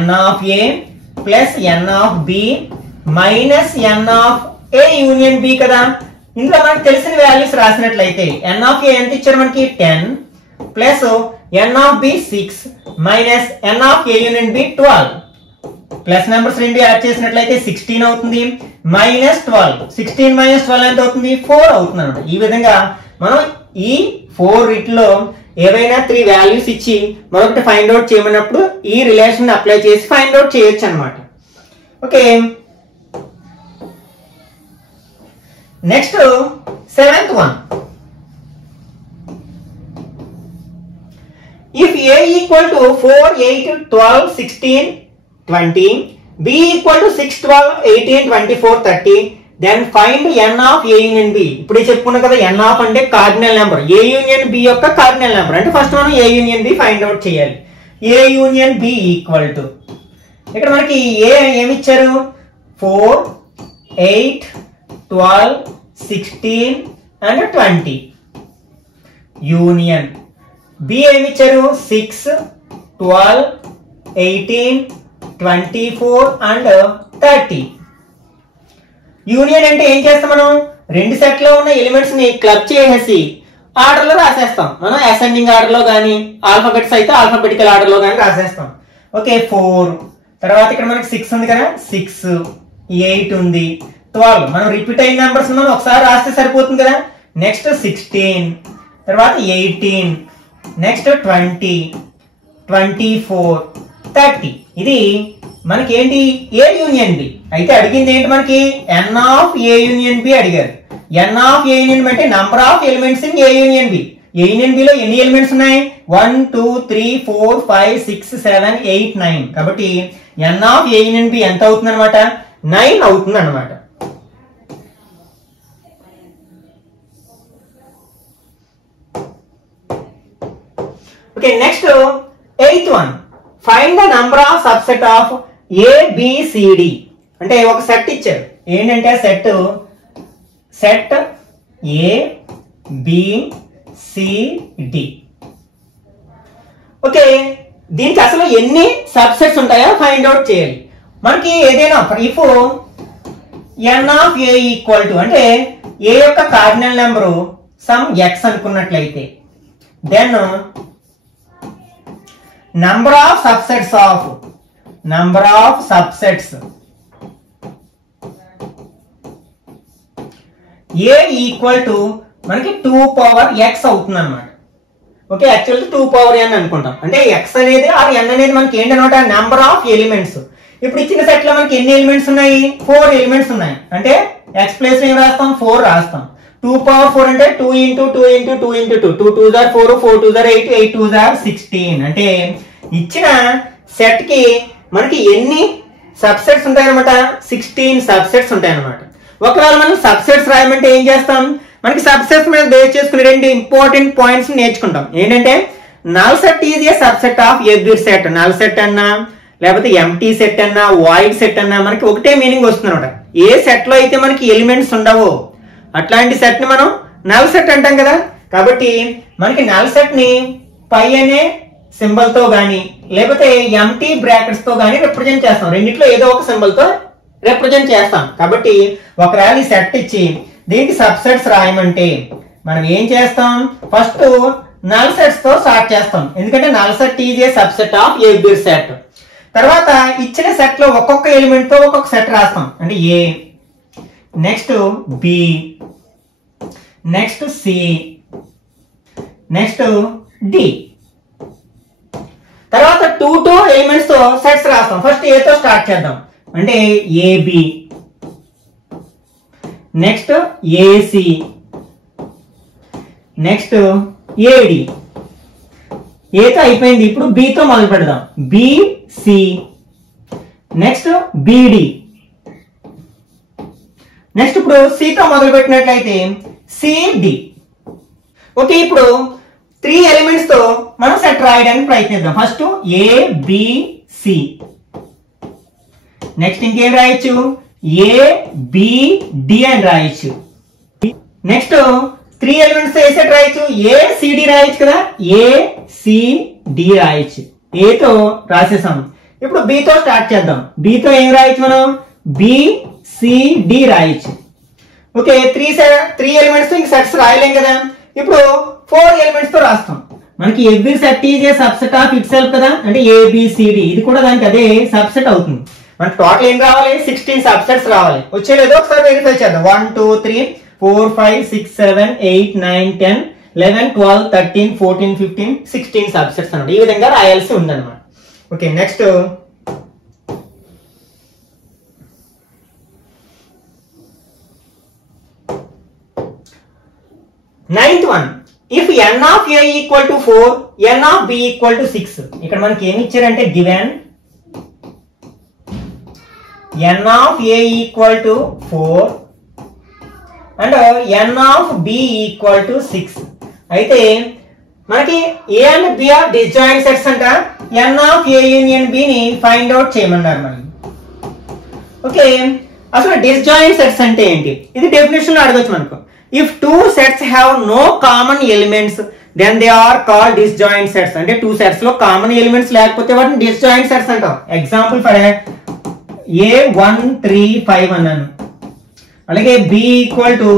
n of a plus n of b minus n of a union b కదా. ఇందులో మనకు తెలిసిన వాల్యూస్ రాసినట్లయితే n of a ఎంత ఇచ్చారు మనకి 10 plus n of b 6 minus n of a union b 12. Plus numbers రెండు add చేసినట్లయితే 16 అవుతుంది, మైనస్ 12. 16 మైనస్ 12 ఎంత అవుతుంది, 4 అవుతుంది అనమాట. ఈ విధంగా మనం ఈ 4 వీటిలో ఏవైనా 3 వాల్యూస్ ఇచ్చి మరొకటి ఫైండ్ అవుట్ చేయమన్నప్పుడు ఈ రిలేషన్ అప్లై చేసి ఫైండ్ అవుట్ చేయొచ్చు అనమాట. Okay, next seventh one, if A equal to 4, 8, 12, 16, 20, b equal to 6, 12, 18, 24, 30, then find n of A union B. ఇప్పుడు చెప్పుకున్నాం కదా, n ఆఫ్ అంటే cardinal number, A union B యొక్క కార్డినల్ నెంబర్. అంటే first మనం A union B find out చేయాలి. A union B equal to, ఇక్కడ మనకి ఏ ఏమి ఇచ్చారు, 4, 8, 12, 16 and 20. యూనియన్ బి ఏమి ఇచ్చారు, 6, 12, 18, 24 and 30. యూనియన్ అంటే ఏం చేస్తాం, మనం రెండు సెట్ లో ఉన్న ఎలిమెంట్స్ ని క్లబ్ చేసేసి ఆర్డర్ లో రాసేస్తాం. మనం అసెండింగ్ ఆర్డర్ లో గానీ, ఆల్ఫాబెట్స్ అయితే ఆల్ఫాబెటికల్ ఆర్డర్ లో గానీ రాసేస్తాం. ఓకే, 4, తర్వాత ఇక్కడ మనకి 6 ఉంది కదా, 6, 8 ఉంది, 12. మనం రిపీట్ అయిన నెంబర్స్ మనం ఒకసారి రాస్తే సరిపోతుంది కదా. నెక్స్ట్ 16, తర్వాత 18, నెక్స్ట్ 20, 24, 30. ఇది మనకి ఏంటి, ఏ యూనియన్ బి. అయితే అడిగింది ఏంటి మనకి, n of A union B అడిగారు. N of A union B అంటే number of elements in A union B. A union బిలో ఎన్ని ఎలిమెంట్స్ ఉన్నాయి, 1, 2, 3, 4, 5, 6, 7, 8, 9. కాబట్టి n of A union B ఎంత అవుతుంది అనమాట, 9 అవుతుంది అనమాట. Okay, next 8th one, find the number of subset of A B C D. అంటే ఒక సెట్ ఇచ్చారు. ఏంటంటే set A B C D. Okay, దీనికి అసలు ఎన్ని సబ్సెట్స్ ఉంటాయో ఫైండ్ అవుట్ చేయాలి. మనకి ఏదైనా if n of A equal to, అంటే ఏ యొక్క కార్డినల్ నెంబరు సమ్ ఎక్స్ అనుకున్నట్లయితే, then number of subsets A equal to మనకి 2 పవర్ ఎక్స్ అవుతుంది అనమాట. ఓకే, యాక్చువల్లీ 2 పవర్ ఎన్ అనుకుంటాం. అంటే ఎక్స్ అనేది ఆర్ ఎన్ అనేది మనకి ఏంటనమాట, నెంబర్ ఆఫ్ ఎలిమెంట్స్. ఇప్పుడు ఇచ్చిన సెట్ లో మనకి ఎన్ని ఎలిమెంట్స్ ఉన్నాయి, 4 ఎలిమెంట్స్ ఉన్నాయి. అంటే ఎక్స్ ప్లేస్ ఏం రాస్తాం, 4 రాస్తాం. 2 పవర్ 4 అంటే 2 into 2 into 2 into 2, 2 2s are 4, 4 2s are 8, 8 2s are 16. అంటే ఇచ్చిన సెట్ కి మనకి ఎన్ని సబ్సెట్స్ ఉంటాయన్నమాట, 16 సబ్సెట్స్ ఉంటాయన్నమాట. ఒకవేళ మనం సబ్సెట్స్ రాయమంటే ఏం చేస్తాం, మనకి సబ్సెట్స్ మీద బేస్ చేసుకుని 2 ఇంపార్టెంట్ పాయింట్స్ నేర్చుకుంటాం. ఏంటంటే null set is a subset of every set. Null set అన్నా, లేకపోతే ఎంటీ సెట్ అన్నా, వాయిడ్ సెట్ అన్నా మనకి ఒకటే మీనింగ్ వస్తుంది అనమాట. ఏ సెట్ లో అయితే మనకి ఎలిమెంట్స్ ఉండవో అట్లాంటి సెట్ ని మనం నల్ సెట్ అంటాం కదా. కాబట్టి మనకి నల్ సెట్ ని పై అనే సింబల్ తో గానీ, లేకపోతే ఎంటీ బ్రాకెట్స్ తో గానీ రిప్రజెంట్ చేస్తాం. రెండిట్లో ఏదో ఒక సింబల్ తో రిప్రజెంట్ చేస్తాం. కాబట్టి ఒకవేళ ఈ సెట్ ఇచ్చి దీనికి సబ్సెట్స్ రాయమంటే మనం ఏం చేస్తాం, ఫస్ట్ నల్ సెట్స్ తో స్టార్ట్ చేస్తాం. ఎందుకంటే null set is a subset of every set. తర్వాత ఇచ్చిన సెట్ లో ఒక్కొక్క ఎలిమెంట్ తో ఒక్కొక్క సెట్ రాస్తాం. అంటే A, next B, next C, next D. తర్వాత 2 ఎలిమెంట్స్ తో సెట్స్ రాస్తాం. ఫస్ట్ ఏ తో స్టార్ట్ చేద్దాం. అంటే ఏబి, నెక్స్ట్ ఏసి, నెక్స్ట్ ఏడి. ఏతో అయిపోయింది. ఇప్పుడు బితో మొదలు పెడదాం. బిసి, నెక్స్ట్ బిడి, నెక్స్ట్ ఇప్పుడు సితో మొదలు పెట్టినట్లయితే సిడి. ఓకే, ఇప్పుడు 3 ఎలిమెంట్స్ తో మనం సెట్ రాయడానికి ప్రయత్నిద్దాం. ఫస్ట్ ఏబిసి, నెక్స్ట్ ఇంకేం రాయొచ్చు, ఏబిడి అని రాయొచ్చు. నెక్స్ట్ 3 ఎలిమెంట్స్ తో ఏ సెట్ రాయొచ్చు, ఏసిడి రాయొచ్చు కదా, ఏసిడి రాయొచ్చు. ఏతో రాసేసాం. ఇప్పుడు బితో స్టార్ట్ చేద్దాం. బితో ఏం రాయొచ్చు మనం, బిసిడి రాయొచ్చు. ఓకే, 3 ఎలిమెంట్స్ తో ఇంక సెట్స్ రాయలేం కదా. ఇప్పుడు 4 ఎలిమెంట్స్ తో రాస్తాం. మనకి every set is a subset of it self కదా. అంటే ఏబిసిడి ఇది కూడా దానికి అదే సబ్సెట్ అవుతుంది. మనకి టోటల్ ఏం రావాలి, 16 సబ్సెట్స్ రావాలి. వచ్చేలేదో ఒకసారి వెరిఫై చేద్దాం. 1 2 3 4 5 6 7 8 9 10 11 12 13 14 15 16 సబ్సెట్స్ అన్నమాట. ఈ విధంగా రాయాల్సి ఉందన్నమాట. Okay, next ninth one, if n of a equal to 4, n of b equal to 6. ఇక్కడ మనకి ఏమి ఇచ్చారంటే given n of a equal to 4 and n of b equal to 6. అయితే మనకి a and b are disjoint sets అంట. n of a union b ని find out చేయమన్నారు మనకి. ఓకే, అసలు డిస్జాయింట్ సెట్స్ అంటే ఏంటి? ఇది డెఫినేషన్ లో అడగొచ్చు మనకు. If two sets have no common elements then they are called disjoint sets. అంటే టూ సెట్స్ లో కామన్ ఎలిమెంట్స్ లేకపోతే వాటిని డిస్జాయింట్ సెట్స్ అంటాం. ఎగ్జాంపుల్ ఫర్ A135 అన్నాను, అలాగే B ఈక్వల్ టు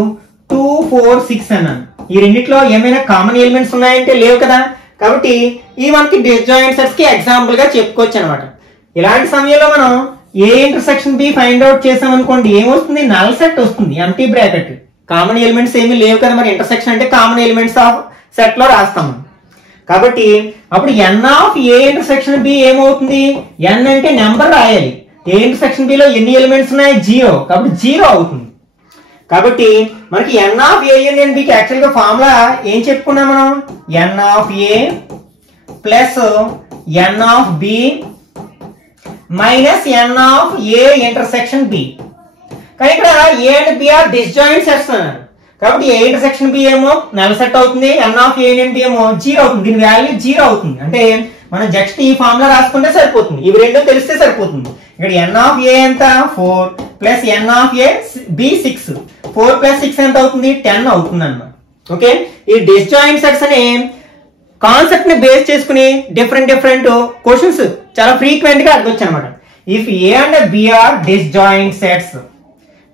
246 అన్నాను. ఈ రెండిట్లో ఏమైనా కామన్ ఎలిమెంట్స్ ఉన్నాయంటే లేవు కదా. కాబట్టి ఈ మనకి డిస్జాయింట్ సెట్స్ కి ఎగ్జాంపుల్ గా చెప్పుకోవచ్చు అనమాట. ఇలాంటి సమయంలో మనం A intersection B find out చేసాం అనుకోండి, ఏమొస్తుంది? నల్ సెట్ వస్తుంది, ఎంటీ బ్రాకెట్. కామన్ ఎలిమెంట్స్ ఏమీ లేవు కదా, మరి ఇంటర్సెక్షన్ అంటే కామన్ ఎలిమెంట్స్ ఆఫ్ సెట్ లో రాస్తాము. కాబట్టి అప్పుడు n of A intersection B ఏమవుతుంది? n అంటే నెంబర్ రాయాలి. ఏ ఇంటర్సెక్షన్ బి లో ఎన్ని ఎలిమెంట్స్ ఉన్నాయి? 0. కాబట్టి 0 అవుతుంది. కాబట్టి మనకి n ఆఫ్ ఏ యూనియన్ బికి యాక్చువల్ గా ఫార్ములా ఏం చెప్పుకున్నాం మనం? n of A plus n of B minus n of A intersection B. కానీ ఇక్కడ A and B are disjoint sets అన్నారు. కాబట్టి ఏ ఇంటర్సెక్షన్ బి ఏమో నల్ సెట్ అవుతుంది, n of A union B ఏమో 0 అవుతుంది. దీని వాల్యూ 0 అవుతుంది. అంటే మనం జస్ట్ ఈ ఫార్ములా రాసుకుంటే సరిపోతుంది, ఇవి రెండు తెలిస్తే సరిపోతుంది. ఇక్కడ n ఆఫ్ ఏ ఎంత? 4 plus n of A B 6. 4 plus 6 ఎంత అవుతుంది? 10 అవుతుంది అన్నమాట. ఓకే, ఈ డిస్జాయింట్ సెట్స్ అనే కాన్సెప్ట్ ని బేస్ చేసుకుని డిఫరెంట్ క్వశ్చన్స్ చాలా ఫ్రీక్వెంట్ గా అడగొచ్చు అనమాట. If A and B are disjoint sets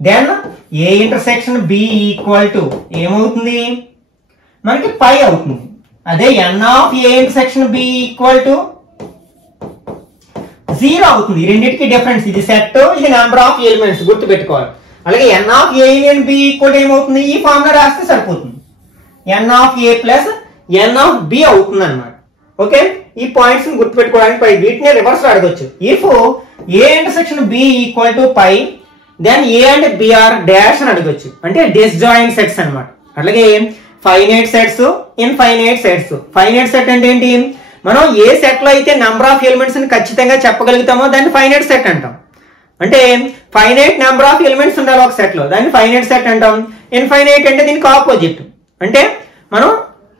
then A intersection B equal to ఏమవుతుంది? మనకి 5 అవుతుంది. అదే n of A intersection B equal to 0 అవుతుంది. ఈ రెండింటికి డిఫరెన్స్, ఇది సెట్, ఇది నెంబర్ ఆఫ్ ఎలిమెంట్స్ గుర్తు పెట్టుకోవాలి. అలాగే n of A union B equal ఏమవుతుంది? ఈ ఫార్ములా రాస్తే సరిపోతుంది. n of A plus n of B అవుతుంది అన్నమాట. ఓకే, ఈ పాయింట్స్ ని గుర్తు పెట్టుకోవడానికి వీటిని రివర్స్ అడగొచ్చు. If A intersection B equal to 5 then A and B are dash అని అడగొచ్చు. అంటే డిస్జాయింట్ సెట్స్ అన్నమాట. అలాగే finite sets, infinite sets. Finite set అంటే ఏంటి? మనం ఏ సెట్ లో అయితే నెంబర్ ఆఫ్ ఎలిమెంట్స్ ని ఖచ్చితంగా చెప్పగలుగుతామో దాన్ని ఫైనైట్ సెట్ అంటాం. అంటే ఫైనైట్ నెంబర్ ఆఫ్ ఎలిమెంట్స్ ఉండాలి ఒక సెట్ లో, దాన్ని ఫైనైట్ సెట్ అంటాం. ఇన్ఫైనైట్ అంటే దీనికి ఆపోజిట్. అంటే మనం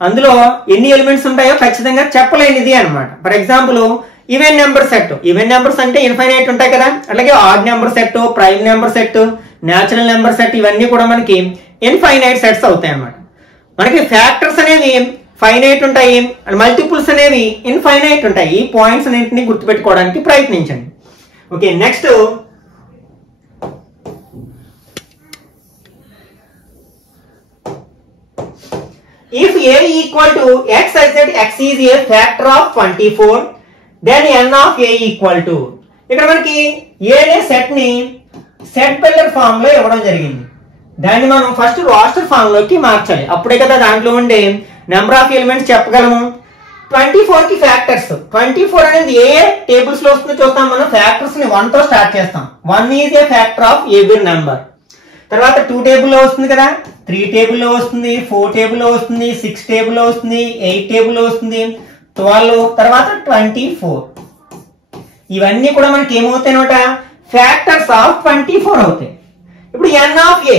అందులో ఎన్ని ఎలిమెంట్స్ ఉంటాయో ఖచ్చితంగా చెప్పలేనిది అన్నమాట. For example even number set. Even numbers అంటే ఇన్ఫైనైట్ ఉంటాయి కదా. అలాగే odd number set, prime number set, natural number set, ఇవన్నీ కూడా మనకి ఇన్ఫైనైట్ సెట్స్ అవుతాయి అన్నమాట. మనకి ఫ్యాక్టర్స్ అనేవి ఫైనైట్ ఉంటాయి, మల్టిపుల్స్ అనేవి ఇన్ఫైనైట్ ఉంటాయి. ఈ పాయింట్స్ అన్నింటినీ గుర్తుపెట్టుకోవడానికి ప్రయత్నించండి. Okay, next if a equal to x such that x is a factor of 24 then n of a equal to. ఇక్కడ మనకి a అనే సెట్ ని సెట్ బిల్డర్ ఫామ్ లో ఇవ్వడం జరిగింది. దాన్ని మనం ఫస్ట్ రాస్టర్ ఫామ్ లోకి మార్చాలి, అప్పుడే కదా దాంట్లో ఉండే నెంబర్ ఆఫ్ ఎలిమెంట్స్ చెప్పగలము. 24 కి ఫ్యాక్టర్స్. 24 అనేది ఏ టేబుల్స్ లో వస్తుందో చూస్తాం మనం. ఫ్యాక్టర్స్ ని 1 తో స్టార్ట్ చేస్తాం. 1 is a factor of every number. తర్వాత 2 టేబుల్లో వస్తుంది కదా, 3 టేబుల్లో వస్తుంది, 4 టేబుల్లో వస్తుంది, 6 టేబుల్లో వస్తుంది, 8 టేబుల్లో వస్తుంది, 12, తర్వాత 24. ఇవన్నీ కూడా మనకి ఏమవుతాయి అనమాట? ఫ్యాక్టర్స్ ఆఫ్ 24 అవుతాయి. ఇప్పుడు n of A.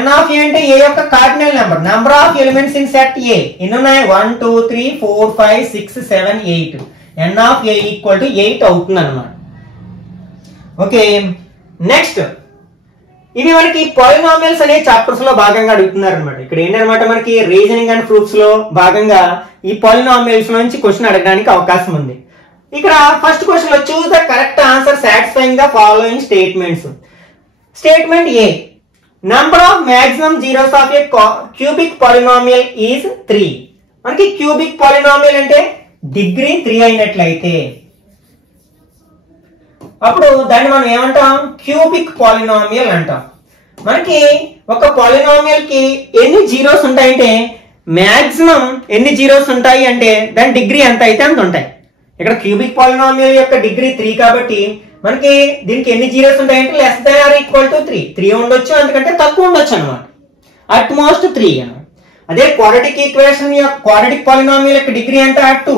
n of A అంటే ఏ యొక్క cardinal number, number of elements in set A. ఎన్ని ఉన్నాయి? 1 2 3 4 5 6 7 8. n of A equal to 8 అవుతుంది అనమాట. ఓకే, నెక్స్ట్ ఇవి మనకి పాలినామియల్స్ అనే చాప్టర్స్ లో భాగంగా అడుగుతున్నారు అనమాట. ఇక్కడ ఏంటనమాట, మనకి రీజనింగ్ అండ్ ప్రూఫ్స్ లో భాగంగా ఈ పాలినామియల్స్ నుంచి క్వశ్చన్ అడగడానికి అవకాశం ఉంది. ఇక్కడ ఫస్ట్ క్వశ్చన్ లో choose the correct answer satisfying the following statements. Statement A, number of maximum zeros of A cubic polynomial is 3. మనకి క్యూబిక్ పాలినామియల్ అంటే డిగ్రీ 3 అయినట్లయితే అప్పుడు దాన్ని మనం ఏమంటాం? క్యూబిక్ పాలినామియల్ అంటాం. మనకి ఒక పాలినామియల్ కి ఎన్ని జీరోస్ ఉంటాయంటే, మాక్సిమం ఎన్ని జీరోస్ ఉంటాయి అంటే దాని డిగ్రీ ఎంత అయితే అంత ఉంటాయి. ఇక్కడ క్యూబిక్ పాలినామియల్ యొక్క డిగ్రీ 3 కాబట్టి మనకి దీనికి ఎన్ని జీరోస్ ఉంటాయంటే less than or equal to 3. 3 ఉండొచ్చు, అందుకంటే తక్కువ ఉండొచ్చు అనమాట. అట్ మోస్ట్ 3 అనమాట. అదే క్వాడ్రాటిక్ ఈక్వేషన్ యొక్క క్వాడ్రాటిక్ పాలినామియల్ యొక్క డిగ్రీ ఎంత 2.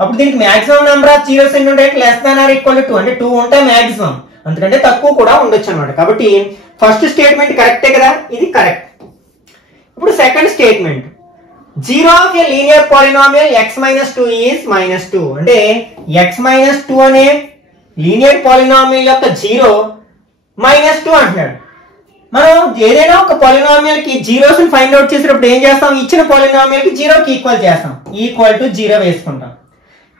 అప్పుడు దీనికి మాక్సిమం నెంబర్ ఆఫ్ జీరోస్ ఎన్ని ఉంటాయి? Less than or equal to 2 అంటే 2 ఉంటాయి మాక్సిమం, అంతకంటే తక్కువ కూడా ఉండొచ్చు అనమాట. కాబట్టి ఫస్ట్ స్టేట్మెంట్ కరెక్టే కదా, ఇది కరెక్ట్. ఇప్పుడు second statement, zero of a linear polynomial x - 2 is -2 అంటే x - 2 అనే లీనియర్ పాలినామియల్ యొక్క జీరో -2 అంటున్నాడు. మనం ఏదైనా ఒక పాలినామియల్ కి జీరోస్ ఫైండ్ అవుట్ చేసినప్పుడు ఏం చేస్తాం? ఇచ్చిన పాలినామియల్ కి జీరోకి ఈక్వల్ చేస్తాం, ఈక్వల్ టు 0 వేసుకుంటాం.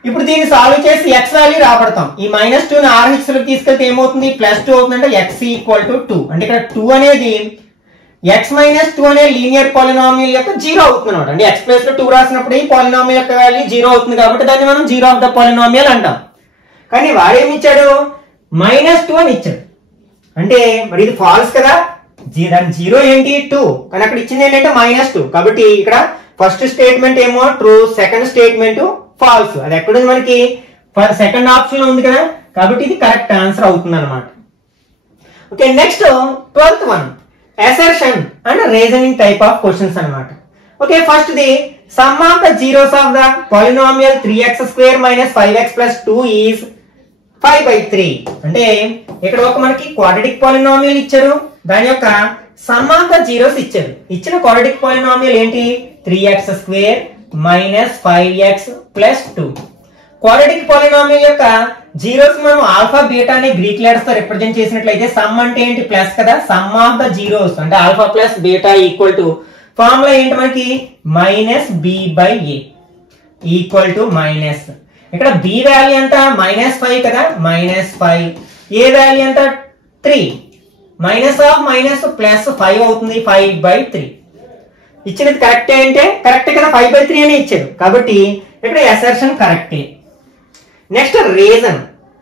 ఇప్పుడు దీన్ని సాల్వ్ చేసి x వాల్యూ రాబడతాం. ఈ -2 ని RHS లోకి తీసుకెళ్తే ఏమవుతుంది? +2 అవుతుందంటే x = 2 అంటే ఇక్కడ 2 అనేది x - 2 అనే లీనియర్ పాలినామియల్ యొక్క జీరో అవుతుంది అనమాట. అంటే x ప్లేస్ లో 2 రాసినప్పుడు ఈ పాలినామియల్ యొక్క వాల్యూ 0 అవుతుంది కాబట్టి దాన్ని మనం జీరో ఆఫ్ ద పాలినామియల్ అంటాం. కానీ వాడేమి ఇచ్చాడు? -2 అని ఇచ్చాడు. అంటే మరి ఇది ఫాల్స్ కదా, దాని జీరో ఏంటి? 2, కానీ అక్కడ ఇచ్చింది ఏంటంటే -2. కాబట్టి ఇక్కడ ఫస్ట్ స్టేట్మెంట్ ఏమో ట్రూ, సెకండ్ స్టేట్మెంట్ ఫాల్స్. అది ఎక్కడుంది? మనకి సెకండ్ ఆప్షన్ ఉంది కదా, కాబట్టి ఇది కరెక్ట్ ఆన్సర్ అవుతుంది అనమాట. Okay, next 12th one, assertion and reasoning type of questions అనమాట. Okay, first the some of the zeros of the polynomial 3x² - 5x + 2 is 5/3 అంటే ఇక్కడ ఒక మనకి క్వాడ్రాటిక్ పాలినామియల్ ఇచ్చారు, దాని యొక్క సమ్ ఆఫ్ ద జీరోస్ ఇచ్చారు. ఇచ్చిన క్వాడ్రాటిక్ పాలినామియల్ ఏంటి? 3x² - 5x + 2. క్వాడ్రాటిక్ పాలినామియల్ యొక్క జీరోస్ మనం ఆల్ఫా బీటా అనే గ్రీక్ లెటర్స్ తో రిప్రజెంట్ చేసినట్లయితే సమ్ అంటే ఏంటి? ప్లస్ కదా, సమ్ ఆఫ్ ద జీరోస్ అంటే alpha plus beta equal to formula ఏంటి మనకి? -b/a equal to minus. ఇక్కడ b వాల్యూ ఎంత? -5 కదా, -5. a వాల్యూ ఎంత? 3. -+5 అవుతుంది, 5/3. ఇచ్చినది కరెక్టే అంటే కరెక్టే కదా, 5/3 అని ఇచ్చారు కాబట్టి ఇక్కడ అసర్షన్ కరెక్టే. నెక్స్ట్ రీజన్,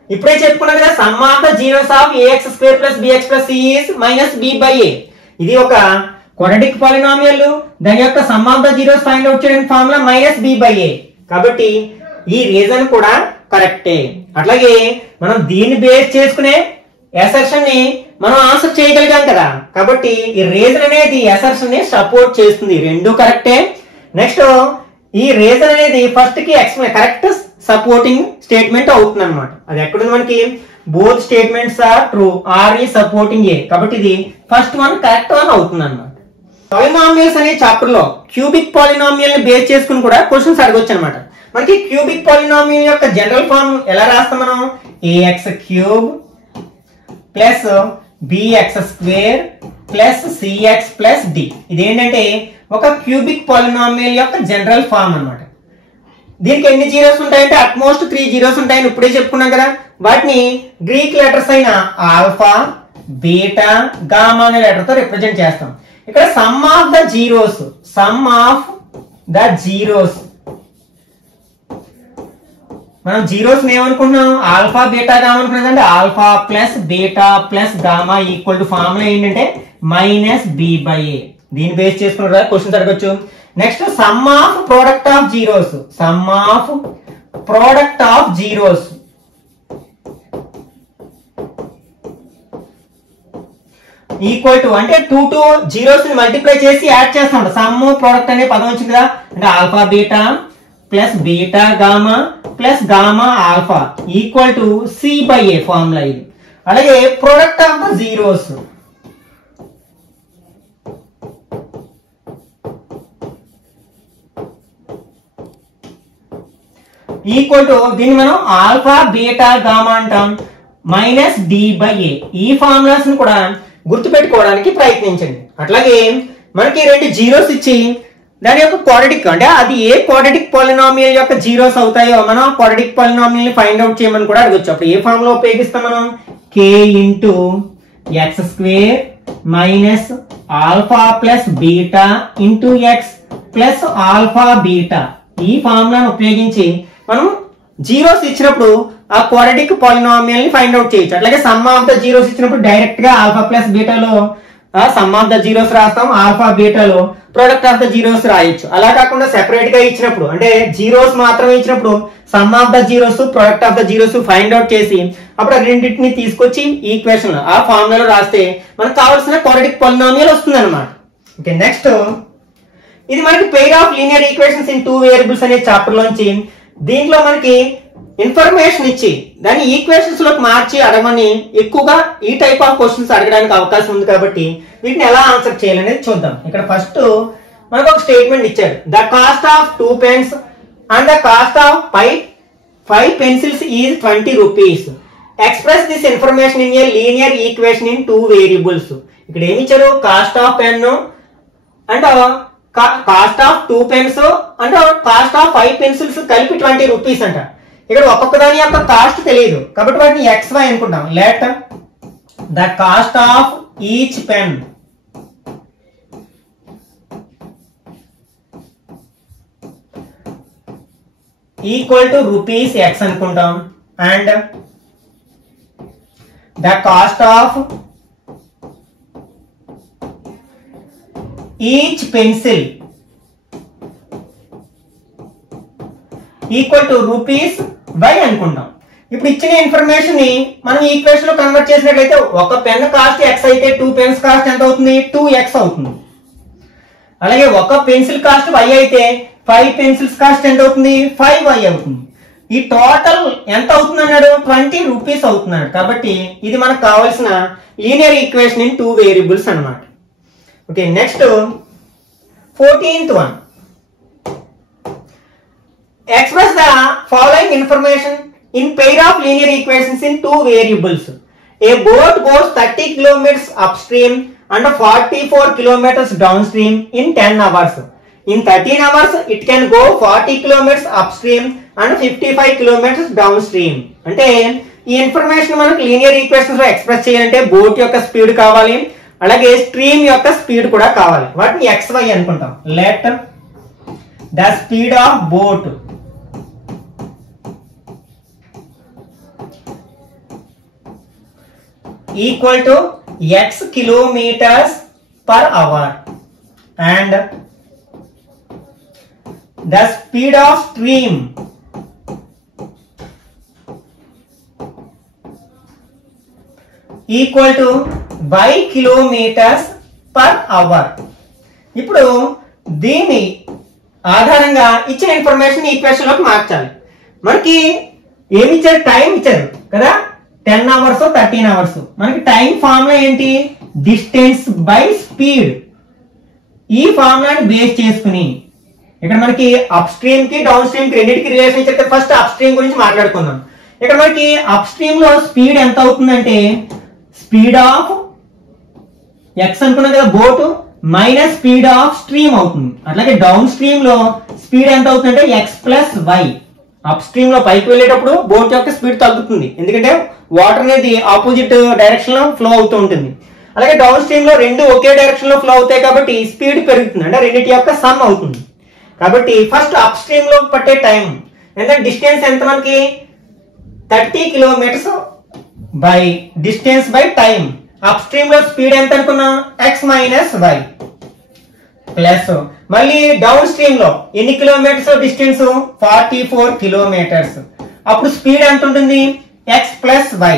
ఇప్పుడే చెప్పుకున్నాం కదా, some of the zeros of ax² + bx + c is -b/a. ఇది ఒక క్వాడ్రాటిక్ పాలినామియల్, దాని యొక్క some of the zeros find out చేయడానికి ఫార్ములా -b/a. కాబట్టి ఈ రీజన్ కూడా కరెక్టే. అట్లాగే మనం దీన్ని బేస్ చేసుకునే అసర్షన్ ని మనం ఆన్సర్ చేయగలిగాం కదా, కాబట్టి ఈ రీజన్ అనేది అసర్షన్ ని సపోర్ట్ చేస్తుంది. రెండు కరెక్టే. నెక్స్ట్ ఈ రీజన్ అనేది ఫస్ట్ కి కరెక్ట్ సపోర్టింగ్ స్టేట్మెంట్ అవుతుంది అనమాట. అది ఎక్కడుంది మనకి? Both statements are true, R ఈ సపోర్టింగ్ ఏ, కాబట్టి ఇది ఫస్ట్ వన్ కరెక్ట్ వన్ అవుతుంది అనమాట. పాలినామియల్స్ అనే చాప్టర్ లో క్యూబిక్ పాలినామియల్ ని బేస్ చేసుకుని కూడా క్వశ్చన్స్ అడగొచ్చు అనమాట. మనకి క్యూబిక్ పాలినామియల్ యొక్క జనరల్ ఫార్మ్ ఎలా రాస్తాం మనం? ax³ + bx² + cx + d. ఇదేంటంటే ఒక క్యూబిక్ పాలినామియల్ యొక్క జనరల్ ఫార్మ్ అన్నమాట. దీనికి ఎన్ని జీరోస్ ఉంటాయంటే అట్మోస్ట్ 3 జీరోస్ ఉంటాయని ఇప్పుడే చెప్పుకున్నాం కదా. వాటిని గ్రీక్ లెటర్స్ అయిన ఆల్ఫా, బీటా, గామా అనే లెటర్ తో రిప్రజెంట్ చేస్తాం. ఇక్కడ some of the zeros, some of the zeros, మనం జీరోస్ ఏమనుకుంటున్నాం? ఆల్ఫా, బీటా, గామా అనుకున్నాం. అంటే alpha plus beta plus gamma equal to formula ఏంటంటే -b/a. దీన్ని బేస్ చేసుకున్న క్వశ్చన్స్ అడగొచ్చు. Next some of product of zeros, some of product of zeros equal to అంటే 2 zeros ని multiply చేసి యాడ్ చేస్తాం. సమ్ ప్రోడక్ట్ అనే పదం వచ్చింది కదా, అంటే alpha beta plus beta gamma plus gamma alpha equal to c/a formula ఇది. అలాగే product of the zeros equal to దీన్ని మనం ఆల్ఫా బీటా గామా అంటాం, -d/a. ఈ ఫార్ములాస్ ని కూడా గుర్తుపెట్టుకోవడానికి ప్రయత్నించండి. అట్లాగే మనకి 2 జీరోస్ ఇచ్చి దాని యొక్క క్వాడ్రాటిక్ అంటే అది ఏ క్వాడ్రాటిక్ పాలినామియల్ యొక్క జీరోస్ అవుతాయో మనం క్వాడ్రాటిక్ పాలినామియల్ ని ఫైండ్ అవుట్ చేయమని కూడా అడగొచ్చు. అప్పుడు ఏ ఫార్ములా ఉపయోగిస్తాం మనం? k × x² - alpha plus beta × x plus alpha beta. ఈ ఫార్ములాను ఉపయోగించి మనం జీరోస్ ఇచ్చినప్పుడు ఆ క్వాడ్రాటిక్ పాలినామియల్ ని ఫైండ్ అవుట్ చేయొచ్చు. అట్లాగే సమ్ ఆఫ్ ద జీరోస్ ఇచ్చినప్పుడు డైరెక్ట్ గా ఆల్ఫా ప్లస్ బీటాలో సమ్ ఆఫ్ ద జీరోస్ రాస్తాం, ఆల్ఫా బీటాలో ప్రొడక్ట్ ఆఫ్ ద జీరోస్ రాయొచ్చు. అలా కాకుండా సెపరేట్ గా ఇచ్చినప్పుడు అంటే జీరోస్ మాత్రమే ఇచ్చినప్పుడు some of the zeros, product of the zeros find out చేసి అప్పుడు ఆ రెండింటిని తీసుకొచ్చి ఈక్వేషన్ ఆ ఫార్ములాలో రాస్తే మనకు కావాల్సిన క్వాడ్రాటిక్ పాలినామియల్ వస్తుంది అనమాట. ఓకే, నెక్స్ట్ ఇది మనకి pair of linear equations in 2 variables అనే చాప్టర్ లోంచి దీంట్లో మనకి ఇన్ఫర్మేషన్ ఇచ్చి దాన్ని ఈక్వేషన్స్ లోకి మార్చి అడగమని ఎక్కువగా ఈ టైప్ ఆఫ్ క్వశ్చన్స్ అడగడానికి అవకాశం ఉంది కాబట్టి వీటిని ఎలా ఆన్సర్ చేయాలనేది చూద్దాం. ఇక్కడ ఫస్ట్ మనకు ఒక స్టేట్మెంట్ ఇచ్చారు. The cost of 2 pens and the cost of 5 pencils is 20 rupees. Express this information in a linear equation in 2 variables. ఇక్కడ ఏమి ఇచ్చారు? Cost of pen and cost of 2 pens and cost of 5 pencils కలిపి 20 rupees అంట. ఇక్కడ ఒక్కొక్క దాని యొక్క cost తెలియదు కాబట్టి వాటిని XY అనుకుంటాం. Let the cost of each pen equal to rupees X అనుకుంటాం and the cost of each pencil equal to rupees by అనుకుంటాం. ఇప్పుడు ఇచ్చిన ఇన్ఫర్మేషన్ ని మనం ఈక్వేషన్ లో కన్వర్ట్ చేసినట్లయితే ఒక పెన్ కాస్ట్ X అయితే 2 pens కాస్ట్ ఎంత అవుతుంది? 2X అవుతుంది. అలాగే ఒక పెన్సిల్ కాస్ట్ Y అయితే 5 pencils కాస్ట్ ఎంత అవుతుంది? 5Y అవుతుంది. ఈ టోటల్ ఎంత అవుతుంది అన్నాడు? 20 rupees అవుతున్నాడు. కాబట్టి ఇది మనకు కావాల్సిన లీనియర్ ఈక్వేషన్ ఇన్ 2 వేరియబుల్స్ అన్నమాట. Okay, next 14th one. Express the following information in pair of linear equations in 2 variables. A boat goes 30 kilometers upstream and 44 kilometers downstream in 10 hours. In 13 hours, it can go 40 kilometers upstream and 55 kilometers downstream. అంటే ఈ information మనకు linear equations లో express చేయాలంటే boat యొక్క speed కావాలి, అలాగే stream యొక్క speed కూడా కావాలి. వాటిని XY అనుకుంటాం. Let the speed of boat equal to X kilometers per hour and the speed of stream equal to y kilometers per hour. ఇప్పుడు దీని ఆధారంగా ఇచ్చిన ఇన్ఫర్మేషన్ ఈక్వేషన్ లోకి మార్చాలి. మనకి ఏమి ఇచ్చారు? టైం ఇచ్చారు కదా, 10 hours 13 hours. మనకి టైం ఫార్ములా ఏంటి? Distance by speed. ఈ ఫార్ములాని బేస్ చేసుకుని ఇక్కడ మనకి అప్ స్ట్రీమ్ కి డౌన్ స్ట్రీమ్ కి రెండింటికి రిలేషన్ ఇచ్చారు. ఫస్ట్ అప్ స్ట్రీమ్ గురించి మాట్లాడుకుందాం. ఇక్కడ మనకి అప్ స్ట్రీమ్ లో స్పీడ్ ఎంత అవుతుందంటే స్పీడ్ ఆఫ్ X అనుకున్నాం కదా boat minus speed of stream అవుతుంది. అట్లాగే డౌన్ స్ట్రీమ్ లో స్పీడ్ ఎంత అవుతుందంటే X plus Y. Up stream లో పైకి వెళ్ళేటప్పుడు బోట్ యొక్క స్పీడ్ తగ్గుతుంది, ఎందుకంటే వాటర్ అనేది ఆపోజిట్ డైరెక్షన్ లో ఫ్లో అవుతూ ఉంటుంది. అలాగే డౌన్ స్ట్రీమ్ లో రెండు ఒకే డైరెక్షన్ లో ఫ్లో అవుతాయి కాబట్టి స్పీడ్ పెరుగుతుంది, అంటే రెండింటి యొక్క సమ్ అవుతుంది. కాబట్టి ఫస్ట్ అప్ స్ట్రీమ్ లో పట్టే టైం ఎంత, డిస్టెన్స్ ఎంత మనకి 30 kilometers by distance by time. Up stream లో స్పీడ్ ఎంత అనుకున్నాం? X మైనస్ Y ప్లస్ మళ్ళీ డౌన్ స్ట్రీమ్ లో ఎన్ని కిలోమీటర్స్ డిస్టెన్స్? 44 kilometers. అప్పుడు స్పీడ్ ఎంత ఉంటుంది? X plus Y.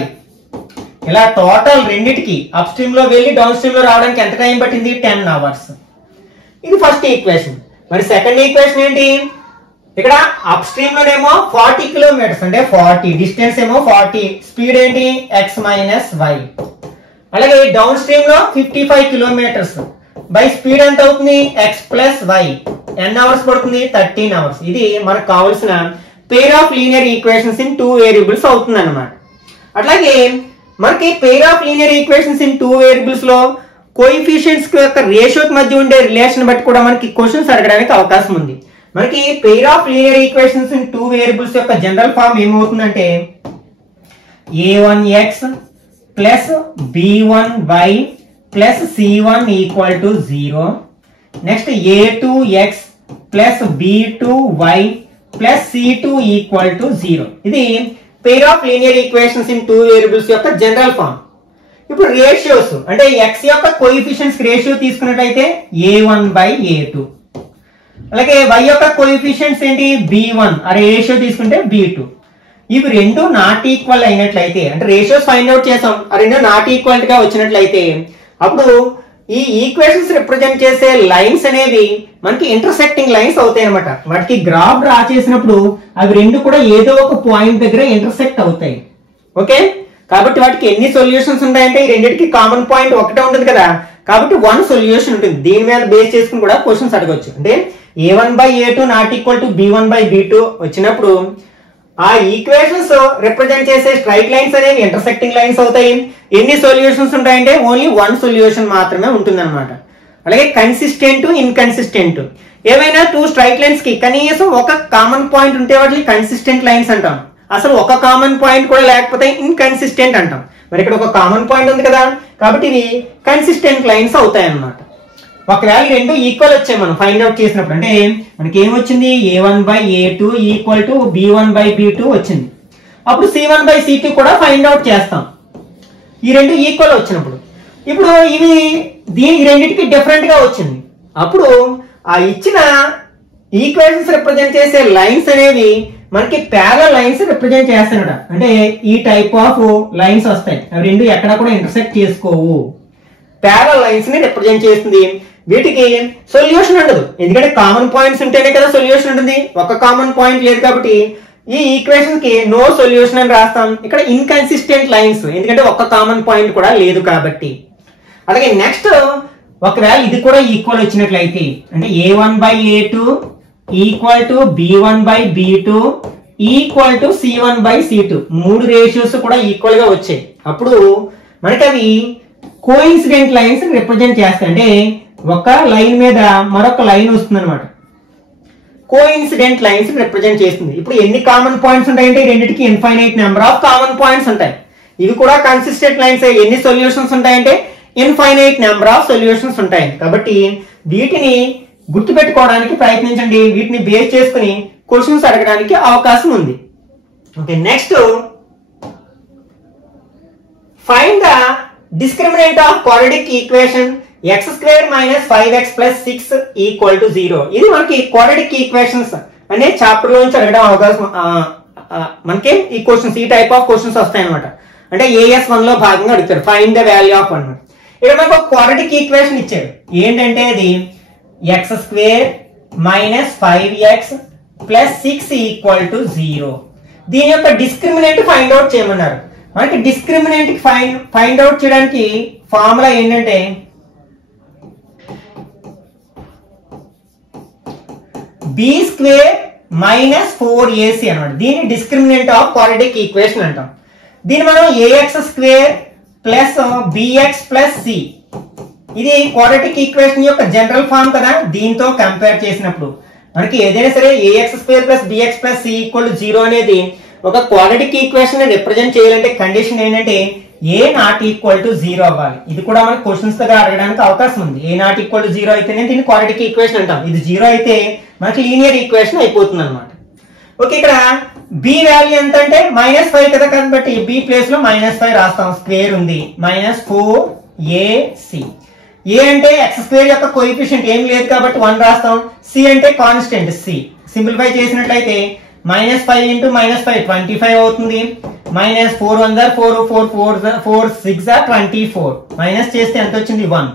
ఇలా టోటల్ రెండిటికి అప్ స్ట్రీమ్ లో వెళ్ళి డౌన్ స్ట్రీమ్ లో రావడానికి ఎంత టైం పట్టింది? 10 hours. ఇది ఫస్ట్ ఈక్వేషన్. మరి సెకండ్ ఈక్వేషన్ ఏంటి? ఇక్కడ అప్ స్ట్రీమ్ లోనేమో 40 kilometers అంటే 40, డిస్టెన్స్ ఏమో 40, స్పీడ్ ఏంటి? X minus Y. అలాగే డౌన్ స్ట్రీమ్ లో 55 kilometers బై స్పీడ్ ఎంత అవుతుంది? X plus Y. ఎన్ని అవర్స్ పడుతుంది? 13 hours. ఇది మనకు కావాల్సిన pair of linear equations in 2 variables అవుతుంది అన్నమాట. అట్లాగే మనకి pair of linear equations in 2 variables లో కోఎఫిషియెంట్స్ యొక్క రేషియోకి మధ్య ఉండే రిలేషన్ బట్టి కూడా మనకి క్వశ్చన్స్ అడగడానికి అవకాశం ఉంది. మనకి pair of linear equations in 2 variables యొక్క జనరల్ ఫార్మ్ ఏమవుతుందంటే a1x plus b1y plus c1 equal to 0. Next a2x plus b2y plus c2 equal to 0. ఇది pair of linear equations in 2 variables యొక్క జనరల్ ఫార్మ్. ఇప్పుడు ratios అంటే x యొక్క coefficients ratio తీసుకున్నట్లయితే a1 by a2, అలాగే y యొక్క coefficients ఏంటి? b1, ఆ రేషియో తీసుకుంటే b2. ఇవి రెండు నాట్ ఈక్వల్ అయినట్లయితే, అంటే రేషియోస్ ఫైండ్ అవుట్ చేసాం, ఆ రెండు నాట్ ఈక్వల్ గా వచ్చినట్లయితే అప్పుడు ఈ ఈక్వేషన్స్ రిప్రజెంట్ చేసే లైన్స్ అనేవి మనకి ఇంటర్సెక్టింగ్ లైన్స్ అవుతాయి అనమాట. వాటికి గ్రాఫ్ డ్రా చేసినప్పుడు అవి రెండు కూడా ఏదో ఒక పాయింట్ దగ్గర ఇంటర్సెక్ట్ అవుతాయి. ఓకే, కాబట్టి వాటికి ఎన్ని సొల్యూషన్స్ ఉంటాయంటే ఈ రెండింటికి కామన్ పాయింట్ ఒకటే ఉంటుంది కదా, కాబట్టి వన్ సొల్యూషన్ ఉంటుంది. దీని మీద బేస్ చేసుకుని కూడా క్వశ్చన్స్ అడగవచ్చు. అంటే a1/a2 not equal to b1/b2 వచ్చినప్పుడు ఆ ఈక్వేషన్స్ రిప్రజెంట్ చేసే స్ట్రైట్ లైన్స్ అనేవి ఇంటర్సెక్టింగ్ లైన్స్ అవుతాయి. ఎన్ని సొల్యూషన్స్ ఉంటాయంటే ఓన్లీ వన్ సొల్యూషన్ మాత్రమే ఉంటుంది అనమాట. అలాగే కన్సిస్టెంట్, ఇన్కన్సిస్టెంట్, ఏవైనా టూ స్ట్రైట్ లైన్స్ కి కనీసం ఒక కామన్ పాయింట్ ఉంటే వాటిని కన్సిస్టెంట్ లైన్స్ అంటాం. అసలు ఒక కామన్ పాయింట్ కూడా లేకపోతే ఇన్కన్సిస్టెంట్ అంటాం. మరి ఇక్కడ ఒక కామన్ పాయింట్ ఉంది కదా, కాబట్టి ఇవి కన్సిస్టెంట్ లైన్స్ అవుతాయి అన్నమాట. ఒకవేళ రెండు ఈక్వల్ వచ్చాయి మనం ఫైండ్ అవుట్ చేసినప్పుడు, అంటే మనకి ఏమొచ్చింది, a1/a2 ఈక్వల్ టు b1/b2 వచ్చింది. అప్పుడు c1/c2 కూడా ఫైండ్ అవుట్ చేస్తాం ఈ రెండు ఈక్వల్ వచ్చినప్పుడు. ఇప్పుడు ఇవి దీనికి రెండింటికి డిఫరెంట్ గా వచ్చింది. అప్పుడు ఆ ఇచ్చిన ఈక్వేషన్స్ రిప్రజెంట్ చేసే లైన్స్ అనేవి మనకి ప్యారలల్ లైన్స్ రిప్రజెంట్ చేస్తాయన్నమాట. అంటే ఈ టైప్ ఆఫ్ లైన్స్ వస్తాయి, అవి రెండు ఎక్కడ కూడా ఇంటర్సెక్ట్ చేసుకోవు. ప్యారలల్ లైన్స్ ని రిప్రజెంట్ చేస్తుంది. వీటికి సొల్యూషన్ ఉండదు, ఎందుకంటే కామన్ పాయింట్స్ ఉంటేనే కదా సొల్యూషన్ ఉంటుంది. ఒక కామన్ పాయింట్ లేదు కాబట్టి ఈ ఈక్వేషన్ కి నో సొల్యూషన్ అని రాస్తాం. ఇక్కడ ఇన్కన్సిస్టెంట్ లైన్స్, ఎందుకంటే ఒక కామన్ పాయింట్ కూడా లేదు కాబట్టి. అలాగే నెక్స్ట్, ఒకవేళ ఇది కూడా ఈక్వల్ వచ్చినట్లయితే, అంటే a1/a2 equal to b1/b2 equal to c1/c2, మూడు రేషియోస్ కూడా ఈక్వల్ గా వచ్చాయి. అప్పుడు మనకి అవి కోఇన్సిడెంట్ లైన్స్ రిప్రజెంట్ చేస్తాయి. అంటే ఒక లైన్ మీద మరొక లైన్ వస్తుంది అనమాట, కోఇన్సిడెంట్ లైన్స్ రిప్రజెంట్ చేస్తుంది. ఇప్పుడు ఎన్ని కామన్ పాయింట్స్ ఉంటాయంటే రెండింటికి infinite number of common points ఉంటాయి. ఇవి కూడా కన్సిస్టెంట్ లైన్స్. ఎన్ని సొల్యూషన్స్ ఉంటాయంటే ఇన్ఫైనైట్ నెంబర్ ఆఫ్ సొల్యూషన్స్ ఉంటాయి. కాబట్టి వీటిని గుర్తుపెట్టుకోవడానికి ప్రయత్నించండి. వీటిని బేస్ చేసుకుని క్వశ్చన్స్ అడగడానికి అవకాశం ఉంది. Okay, next, find the discriminant of quadratic equation x² - 5x + 6 = 0. ఇది మనకి క్వాడ్రాటిక్ ఈక్వేషన్స్ అనే చాప్టర్ లో నుంచి అడగడం అవకాశం. మనకి ఈ క్వశ్చన్స్, ఈ టైప్ ఆఫ్ క్వశ్చన్స్ వస్తాయి అనమాట. అంటే AS1 లో భాగంగా అడుగుతారు, ఫైండ్ ద వాల్యూ ఆఫ్ అన్నమాట. ఇక్కడ మనకు ఒక క్వాడ్రాటిక్ ఈక్వేషన్ ఇచ్చాడు. ఏంటంటే అది x² - 5x + 6 = 0. దీని యొక్క డిస్క్రిమినెంట్ ఫైండ్ అవుట్ చేయమన్నారు. మనకి డిస్క్రిమినెంట్ ఫైండ్ అవుట్ చేయడానికి ఫార్ములా ఏంటంటే b² - 4ac అన్నమాట. దీన్ని డిస్క్రిమినెంట్ ఆఫ్ క్వాడ్రాటిక్ ఈక్వేషన్ అంటాం. దీన్ని మనం ax² + bx + c, ఇది క్వాడ్రాటిక్ ఈక్వేషన్ యొక్క జనరల్ ఫార్మ్ కదా. దీంతో కంపేర్ చేసినప్పుడు మనకి ఏదైనా సరే ax² + bx + c = 0 అనేది ఒక క్వాడ్రాటిక్ ఈక్వేషన్ రిప్రజెంట్ చేయాలంటే కండిషన్ ఏంటంటే a ≠ 0 అవ్వాలి. ఇది కూడా మనకి క్వశ్చన్స్ దగ్గర అడగడానికి అవకాశం ఉంది. a ≠ 0 అయితేనే దీన్ని క్వాడ్రాటిక్ ఈక్వేషన్ అంటాం. ఇది 0 అయితే మనకి లీనియర్ ఈక్వేషన్ అయిపోతుంది అనమాట. ఓకే, ఇక్కడ b వాల్యూ ఎంత అంటే -5 కదా, కాబట్టి b ప్లేస్ లో -5 రాస్తాం. స్క్వేర్ ఉంది, -4ac. a అంటే x² యొక్క కోఎఫిషియంట్ ఏం లేదు కాబట్టి 1 రాస్తాం. c అంటే కాన్స్టెంట్ c. సింప్లిఫై చేసినట్లయితే -5 × -5 25 అవుతుంది. -4 × 1 4 6 24. మైనస్ చేస్తే ఎంత వచ్చింది, 1.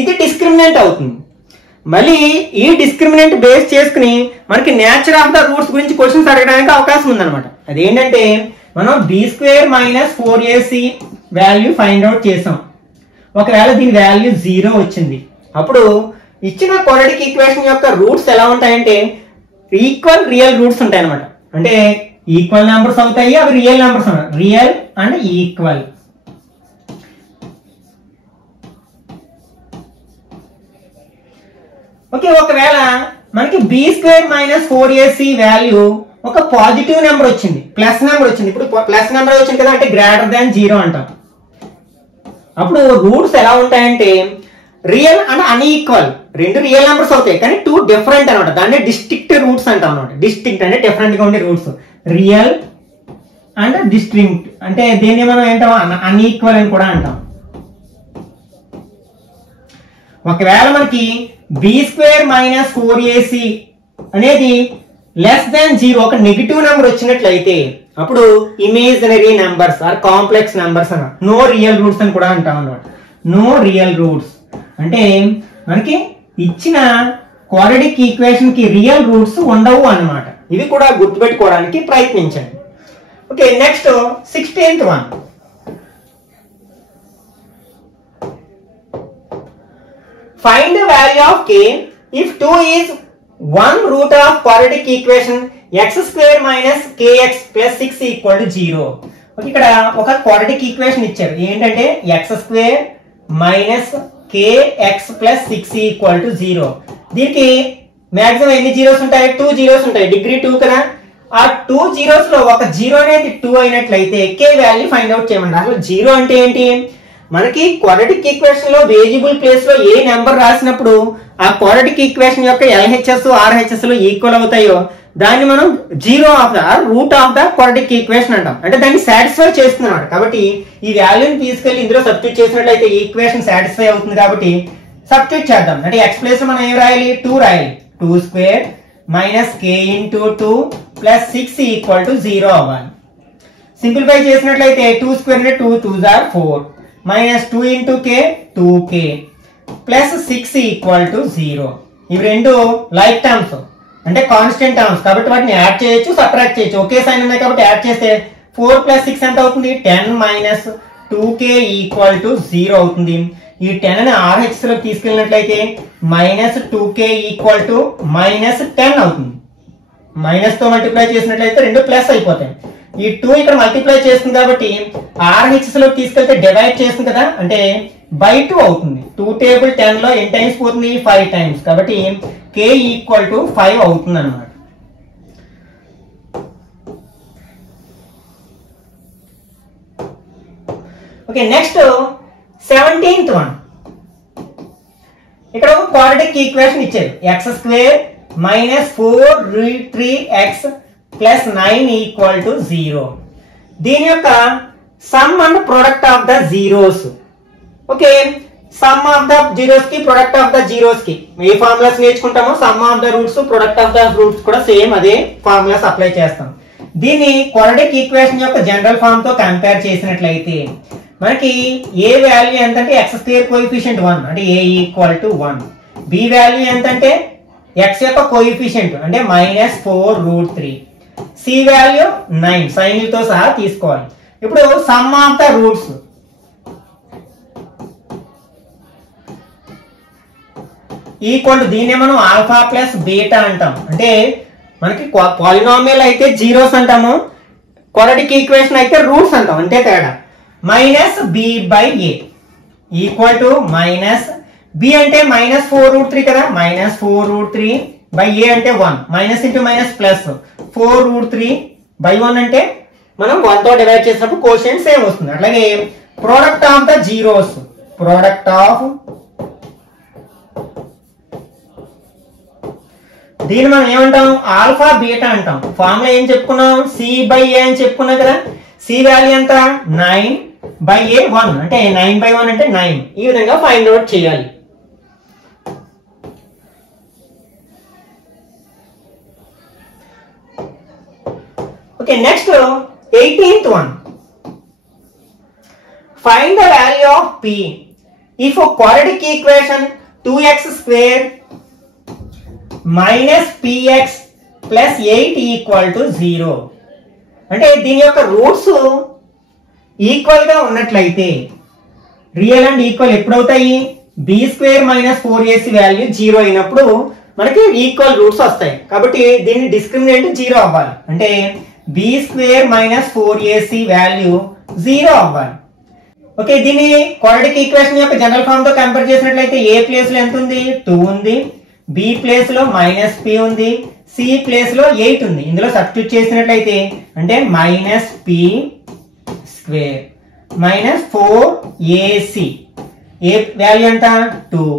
ఇది డిస్క్రిమినెంట్ అవుతుంది. మళ్ళీ ఈ డిస్క్రిమినెంట్ బేస్ చేసుకుని మనకి నేచర్ ఆఫ్ ద రూట్స్ గురించి క్వశ్చన్స్ అడగడానికి అవకాశం ఉందన్నమాట. అదేంటంటే మనం b² - 4ac value find out చేసాం. ఒకవేళ దీని వాల్యూ 0 వచ్చింది, అప్పుడు ఇచ్చిన క్వాడ్రాటిక్ ఈక్వేషన్ యొక్క రూట్స్ ఎలా ఉంటాయంటే ఈక్వల్ రియల్ రూట్స్ ఉంటాయి అనమాట. అంటే ఈక్వల్ నెంబర్స్ అవుతాయి, అవి real numbers, real and equal. Okay, ఒకవేళ మనకి b² - 4ac వాల్యూ ఒక పాజిటివ్ నెంబర్ వచ్చింది, ప్లస్ నెంబర్ వచ్చింది. ఇప్పుడు ప్లస్ నెంబర్ వచ్చింది కదా, అంటే >0 అంటాం. అప్పుడు రూట్స్ ఎలా ఉంటాయంటే రియల్ అండ్ అన్ఈక్వల్, రెండు రియల్ నెంబర్స్ అవుతాయి కానీ 2 డిఫరెంట్ అనమాట. దాన్ని డిస్టింక్ట్ రూట్స్ అంటాం అనమాట. డిస్టింక్ట్ అంటే డిఫరెంట్ గా ఉండే రూట్స్, రియల్ అండ్ డిస్టింక్ట్. అంటే దీన్ని మనం ఏంటో అన్ఈక్వల్ అని కూడా అంటాం. ఒకవేళ మనకి b² - 4ac అనేది <0 ఒక నెగిటివ్ నెంబర్ వచ్చినట్లయితే అప్పుడు imaginary numbers or complex numbers అన్న, నో రియల్ రూట్స్ అని కూడా అంటాం అన్నమాట. నో రియల్ రూట్స్ అంటే మనకి ఇచ్చిన క్వాడ్రాటిక్ ఈక్వేషన్ కి రియల్ రూట్స్ ఉండవు అన్నమాట. ఇవి కూడా గుర్తుపెట్టుకోవడానికి ప్రయత్నించండి. Okay, next 16th one. Find the value of k if 2 is one root of quadratic equation x square minus kx plus 6 equal to 0. Okay, ఇక్కడ ఒక క్వాడ్రాటిక్ ఈక్వేషన్ ఇచ్చారు. ఏంటంటే x square minus kx plus 6 equal to 0. దీనికి maximum ఎన్ని zeros ఉంటాయి? 2 zeros ఉంటాయి. Degree 2 కదా. ఆ 2 జీరోస్ లో ఒక జీరో అనేది 2 అయినట్లయితే k వాల్యూ ఫైండ్ అవుట్ చేయమండి. అసలు జీరో అంటే ఏంటి? మనకి క్వాడ్రాటిక్ ఈక్వేషన్ లో వేరియబుల్ ప్లేస్ లో ఏ నెంబర్ రాసినప్పుడు ఆ క్వాడ్రాటిక్ ఈక్వేషన్ యొక్క LHS RHS లో ఈక్వల్ అవుతాయో దాన్ని మనం zero of the root of the quadratic equation అంటాం. అంటే దాన్ని సాటిస్ఫై చేస్తున్నాడు. కాబట్టి ఈ వాల్యూని తీసుకెళ్లి ఇందులో సబ్స్టిట్యూట్ చేసినట్లయితే ఈక్వేషన్ సాటిస్ఫై అవుతుంది. కాబట్టి సబ్స్టిట్యూట్ చేద్దాం. అంటే x ప్లేస్ లో మనం ఏం రాయాలి? 2 రాయాలి. 2 square minus k into 2 plus 6 equal to 0 అవ్వాలి. సింప్లిఫై చేసినట్లయితే 2 స్క్వేర్ అంటే 2 2s are 4 minus 2 into k 2k plus 6 equal to 0. ఇవి రెండు లైక్ టర్మ్స్ అంటే కాన్స్టెంట్ టర్మ్స్ కాబట్టి వాటిని యాడ్ చేయొచ్చు, సబ్ట్రాక్ట్ చేయొచ్చు. ఒకే సైన్ ఉన్నాయి కాబట్టి యాడ్ చేస్తే 4 ప్లస్ 6 ఎంత అవుతుంది? 10 మైనస్ 2k ఈక్వల్ టు 0 అవుతుంది. ఈ 10 ని RHS లోకి తీసుకెళ్ళినట్లయితే minus 2k equal to minus 10 అవుతుంది. మైనస్ తో మల్టిప్లై చేసినట్లయితే రెండు ప్లస్ అయిపోతాయి. ఈ 2 ఇక్కడ మల్టిప్లై చేస్తుంది కాబట్టి RHS లోకి తీసుకెళ్తే డివైడ్ చేస్తుంది కదా, అంటే బై 2 అవుతుంది. 2 టేబుల్ 10 లో ఎన్ని టైమ్స్ పోతుంది? 5 టైమ్స్. కాబట్టి k ఈక్వల్ టు 5 అవుతుంది అన్నమాట. Okay, next 17th one. ఇక్కడ ఒక క్వాడ్రాటిక్ ఈక్వేషన్ ఇచ్చారు. x square minus 4√3x plus 9 equal to 0. దీని యొక్క sum and product of the zeros. Okay, sum of the zeros కి ప్రొడక్ట్ ఆఫ్ ద జీరోస్ కి ఏ ఫార్ములాస్ నేర్చుకుంటామో sum of the roots product of the roots కూడా same అదే formulas apply చేస్తాం. దీన్ని క్వాడ్రాటిక్ ఈక్వేషన్ యొక్క జనరల్ ఫామ్ తో కంపేర్ చేసినట్లయితే మనకి ఏ వాల్యూ ఎంతంటే x స్క్వేర్ కోఎఫిషియంట్ 1 అంటే a equal to 1. b value ఎంతంటే x యొక్క కోఎఫిషియంట్ అంటే మైనస్ 4√3. c వాల్యూ 9 సైన్ తో సహా తీసుకోవాలి. ఇప్పుడు some of the roots equal to దీన్నే మనం ఆల్ఫా ప్లస్ బీటా అంటాం. అంటే మనకి పాలినామియల్ అయితే జీరోస్ అంటాము, క్వాడ్రాటిక్ ఈక్వేషన్ అయితే రూట్స్ అంటాం, అంతే తేడా. Minus b by a equal to minus b అంటే మైనస్ 4√3 కదా, మైనస్ 4√3 బై ఏ అంటే 1. Minus into minus plus 4√3 by 1 అంటే మనం 1 తో డివైడ్ చేసినప్పుడు కోషియంట్ సేమ్ వస్తుంది. అట్లాగే product of the zeros, product of దీన్ని మనం ఏమంటాం? ఆల్ఫా బీటా అంటాం. ఫార్ములా ఏం చెప్పుకున్నాం? సి బై ఏ అని చెప్పుకున్నాం కదా. సి వాల్యూ ఎంత? 9 బై ఏ 1 అంటే 9 బై 1 అంటే 9. ఈ విధంగా ఫైండ్ అవుట్ చేయాలి. Okay, next 18th one. Find the value of p if a quadratic equation 2x square minus px plus 8 equal to 0. అంటే దీని యొక్క రూట్స్ ఈక్వల్ గా ఉన్నట్లయితే రియల్ అండ్ ఈక్వల్ ఎప్పుడవుతాయి? B square minus 4ac value 0 అయినప్పుడు మనకి equal roots వస్తాయి. కాబట్టి దీన్ని డిస్క్రిమినెంట్ 0 అవ్వాలి. అంటే B square minus 4ac value 0 అవ్వాలి. ఓకే, దీన్ని క్వాడ్రాటిక్ ఈక్వేషన్ యొక్క జనరల్ ఫామ్ తో కంపేర్ చేసినట్లయితే ఏ ప్లేస్ లో ఎంత ఉంది? 2 ఉంది. బి ప్లేస్ లో మైనస్ p ఉంది. సి ప్లేస్ లో 8 ఉంది. ఇందులో సబ్స్టిట్యూట్ చేసినట్లయితే అంటే minus p square minus 4ac A value ఎంత? 2.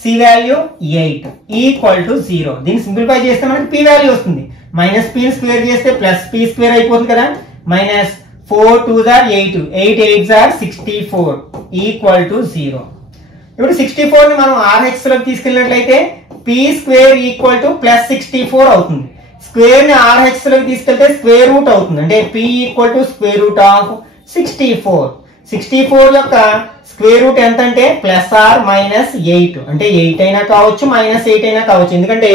C value 8 equal to 0. దీన్ని సింప్లిఫై చేస్తే మనకి p వాల్యూ వస్తుంది. మైనస్ p స్క్వేర్ చేస్తే ప్లస్ p స్క్వేర్ అయిపోతుంది కదా. Minus 4 2s are 8, 8 8s are 64 equal to 0. ఇప్పుడు 64 ని మనం RHS లోకి తీసుకెళ్ళినట్లయితే p square equal to plus 64 అవుతుంది. స్క్వేర్ ని RHS లోకి తీసుకెళ్తే స్క్వేర్ రూట్ అవుతుంది. అంటే p equal to square root of 64. 64 యొక్క స్క్వేర్ రూట్ ఎంత అంటే ప్లస్ ఆర్ మైనస్ 8 అంటే 8 అయినా కావచ్చు మైనస్ 8 అయినా కావచ్చు. ఎందుకంటే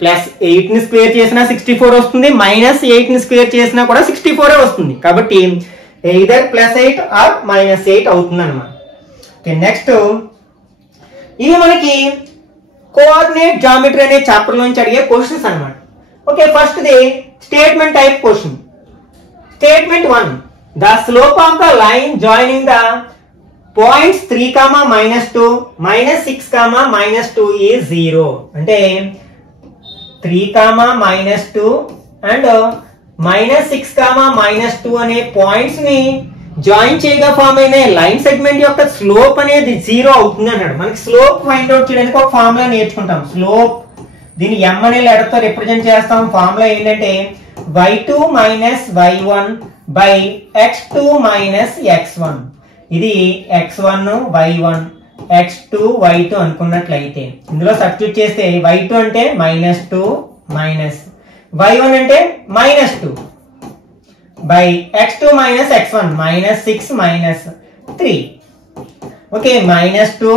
ప్లస్ 8 ని స్క్వేర్ చేసినా 64 వస్తుంది, మైనస్ 8 ని స్క్వేర్ చేసినా కూడా 64 వస్తుంది. కాబట్టి ఎయిదర్ ప్లస్ 8 ఆర్ మైనస్ 8 అవుతుంది అనమాట. నెక్స్ట్ ఇవి మనకి కోఆర్డినేట్ జామెట్రీ అనే చాప్టర్ నుంచి అడిగే క్వశ్చన్స్ అనమాట. Okay, first the statement type question. Statement 1, the slope of the line joining the points 3, -2, -6, -2 is 0. అంటే 3, -2 అండ్ -6, -2 అనే పాయింట్స్ ని జాయిన్ చేయగా ఫామ్ అయిన లైన్ సెగ్మెంట్ యొక్క స్లోప్ అనేది 0 అవుతుంది అన్నాడు. మనకి స్లోప్ ఫైండ్ అవుట్ చేయడానికి ఒక ఫార్ములా నేర్చుకుంటాం. స్లోప్ దీన్ని m అనే లెటర్ తో రిప్రజెంట్ చేస్తాం. ఫార్ములా ఏంటంటే y2 - y1 by x2 - x1. ఇది x1 y1 x2 y2 అనుకున్నట్లయితే ఇందులో సబ్స్టిట్యూట్ చేస్తే y2 అంటే -2 మైనస్ y1 అంటే -2 by x2 - x1 -6 -3. Okay, -2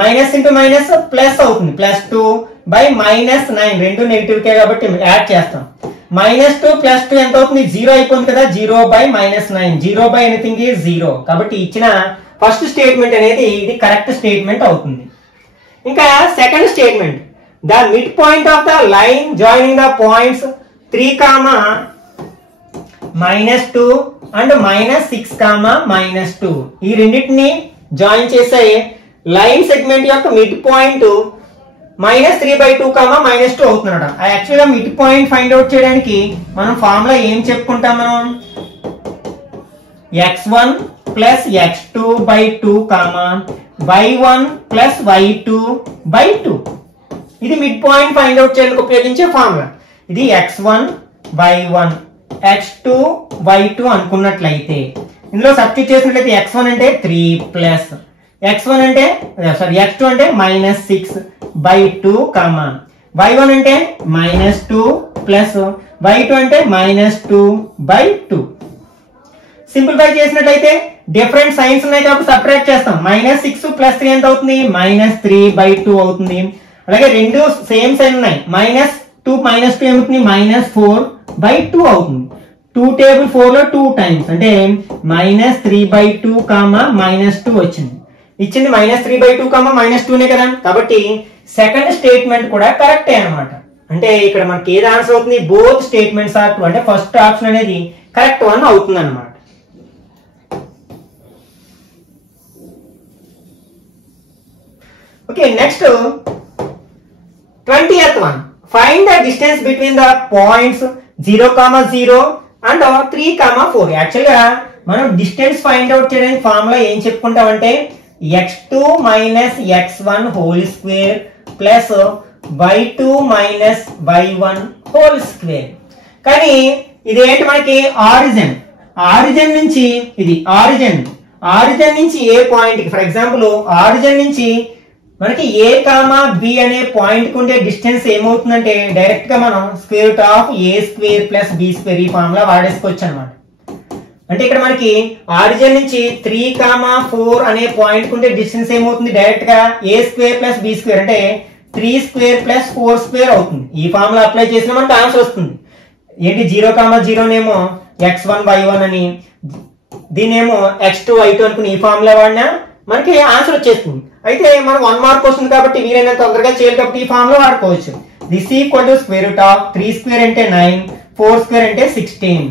minus into minus plus అవుతుంది, +2 by -9 రెండు నెగిటివ్ కే కాబట్టి యాడ్ చేస్తాం. -2 + 2 ఎంత అవుతుంది? 0 అయిపోతుంది కదా. 0 by -9, 0 by ఎనీథింగ్ ఈజ్ 0. కాబట్టి ఇచ్చిన ఫస్ట్ స్టేట్మెంట్ అనేది ఇది కరెక్ట్ స్టేట్మెంట్ అవుతుంది. ఇంకా second statement, the mid point of the line joining the points 3, -2 and -6, -2 ఈ రెండింటిని జాయిన్ చేసే లైన్ సెగ్మెంట్ యొక్క మిడ్ పాయింట్ -3/2, -2 అవుతున్నాడు. యాక్చువల్గా మిడ్ పాయింట్ ఫైండ్ అవుట్ చేయడానికి మనం ఫార్ములా ఏం చెప్పుకుంటాం? మనం x1 + x2/2, y1 + y2/2. ఇది మిడ్ పాయింట్ ఫైండ్ అవుట్ చేయడానికి ఉపయోగించే ఫార్ములా. ఇది x1 y1 x2 y2 అనుకున్నట్లయితే ఇందులో సబ్స్టిట్యూట్ చేసినట్లయితే x1 అంటే 3 ప్లస్ x1 అంటే x2 అంటే -6/2, y1 అంటే -2 ప్లస్ y2 అంటే -2/2. సింప్లిఫై చేసినట్లయితే డిఫరెంట్ సైన్స్ ఉన్నాయి కాబట్టి సపరేట్ చేస్తాం. -6 + 3 ఎంత అవుతుంది? -3/2 అవుతుంది. అలాగే రెండు సేమ్ సైన్ ఉన్నాయి. -2 ఏమవుతుంది? -4/2 అవుతుంది. 2 టేబుల్ 4 లో 2 టైమ్స్ అంటే -3/2, -2 వచ్చింది. ఇచ్చింది -3/2, -2నే కదా. కాబట్టి సెకండ్ స్టేట్మెంట్ కూడా కరెక్టే అన్నమాట. అంటే ఇక్కడ మనకి ఏది ఆన్సర్ అవుతుంది? Both statements are true. అంటే ఫస్ట్ ఆప్షన్ అనేది కరెక్ట్ వన్ అవుతుంది అన్నమాట. Okay, next 20th one, find the distance between the points 0, 0 and 3, 4. యాక్చువల్గా మనం డిస్టెన్స్ ఫైండ్ అవుట్ చేయడానికి ఫార్ములా ఏం చెప్పుకుంటామంటే x2 - x1 whole square plus y2 - y1 whole square. కానీ ఇదేంటి మనకి ఆరిజిన్ నుంచి ఇది ఆరిజిన్ నుంచి ఏ పాయింట్ కి, ఫర్ ఎగ్జాంపుల్ ఆరిజిన్ నుంచి మనకి a, b అనే పాయింట్ కు ఉండే డిస్టెన్స్ ఏమవుతుందంటే డైరెక్ట్ గా మనం √a² + b² ఈ ఫార్ములా వాడేసుకోవచ్చు అనమాట. అంటే ఇక్కడ మనకి ఆరిజిన్ నుంచి 3, 4 అనే పాయింట్ కు ఉండే డిస్టెన్స్ ఏమవుతుంది? డైరెక్ట్ గా a² + b² అంటే 3² + 4² అవుతుంది. ఈ ఫార్ములా అప్లై చేసినా మనకి ఆన్సర్ వస్తుంది. ఏంటి 0, 0 నేమో x1 y1 అని, దీనేమో x2 y2 అనుకుని ఈ ఫార్ములా వాడినా మనకి ఆన్సర్ వచ్చేస్తుంది. అయితే మనం 1 మార్క్ వస్తుంది కాబట్టి వీలైనంత తొందరగా చేయాలి కాబట్టి ఈ ఫార్ములా వాడుకోవచ్చు. దిస్ ఈక్వల్ టు √3² అంటే 9, 4² అంటే 16.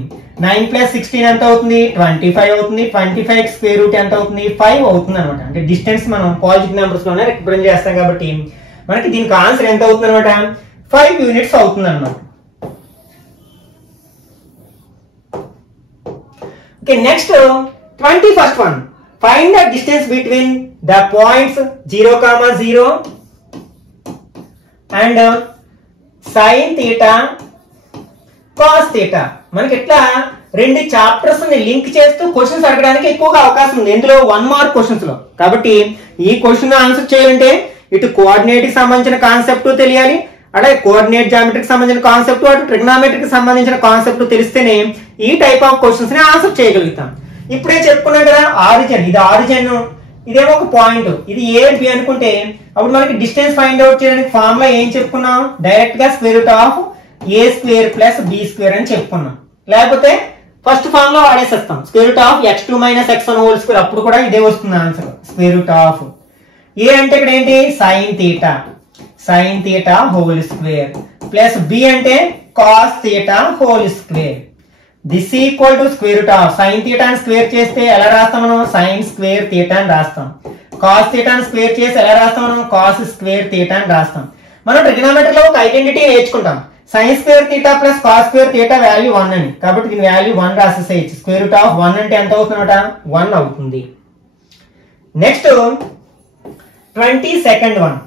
9 + 16 ఎంత అవుతుంది? 25 అవుతుంది. 25 స్క్వేర్ రూట్ ఎంత అవుతుంది? 5 అవుతుంది అనమాట. అంటే డిస్టెన్స్ మనం పాజిటివ్ నెంబర్స్ లోనే రిప్రజెంట్ చేస్తాం కాబట్టి మనకి దీనికి ఆన్సర్ ఎంత అవుతుంది అనమాట? 5 యూనిట్స్ అవుతుంది అనమాట. Okay, next 21st one, find the distance between the points 0, 0 and sin theta cos theta. మనకి ఇట్లా రెండు చాప్టర్స్ ని లింక్ చేస్తూ క్వశ్చన్స్ అడగడానికి ఎక్కువగా అవకాశం ఉంది ఇందులో 1 మార్క్ క్వశ్చన్స్ లో. కాబట్టి ఈ క్వశ్చన్ ఆన్సర్ చేయాలంటే ఇటు కోఆర్డినేట్ కి సంబంధించిన కాన్సెప్ట్ తెలియాలి, అలాగే కోఆర్డినేట్ జామెట్రీకి సంబంధించిన కాన్సెప్ట్, అటు ట్రిగ్నామెట్రీకి సంబంధించిన కాన్సెప్ట్ తెలిస్తేనే ఈ టైప్ ఆఫ్ క్వశ్చన్స్ ని ఆన్సర్ చేయగలుగుతాం. ఇప్పుడే చెప్పుకున్నాం కదా ఆరిజిన్, ఇది ఆరిజిన్, ఇదేమో ఒక పాయింట్, ఇది ఏ బి అనుకుంటే అప్పుడు మనకి డిస్టెన్స్ ఫైండ్ అవుట్ చేయడానికి ఫార్ములా ఏం చెప్పుకున్నాం, డైరెక్ట్ గా square root of A square plus B square అని చెప్పుకున్నాం. లేకపోతే ఫస్ట్ ఫార్ములా వాడేసేస్తాం, square root of x2 minus x1 whole square, అప్పుడు కూడా ఇదే వస్తుంది answer. Square root of A అంటే ఇక్కడ ఏంటి sine theta whole square plus B అంటే cos theta whole square. This equal to square root of sine థీటాని స్క్వేర్ చేస్తే ఎలా రాస్తాం మనం, సైన్ స్క్వేర్ థీటా అని రాస్తాం. కాస్ థీటాని స్క్వేర్ చేసి ఎలా రాస్తాం మనం, కాస్ స్క్వేర్ థీటా అని రాస్తాం. మనం ట్రిగనోమెట్రీ లో ఒక ఐడెంటిటీ నేర్చుకుంటాం, sine square theta plus cos square theta value 1 అని. కాబట్టి దీని వాల్యూ 1 రాసేసేయచ్చు. స్క్వేర్ రూట్ ఆఫ్ 1 అంటే ఎంత అవుతుందట, 1 అవుతుంది. Next 22nd one,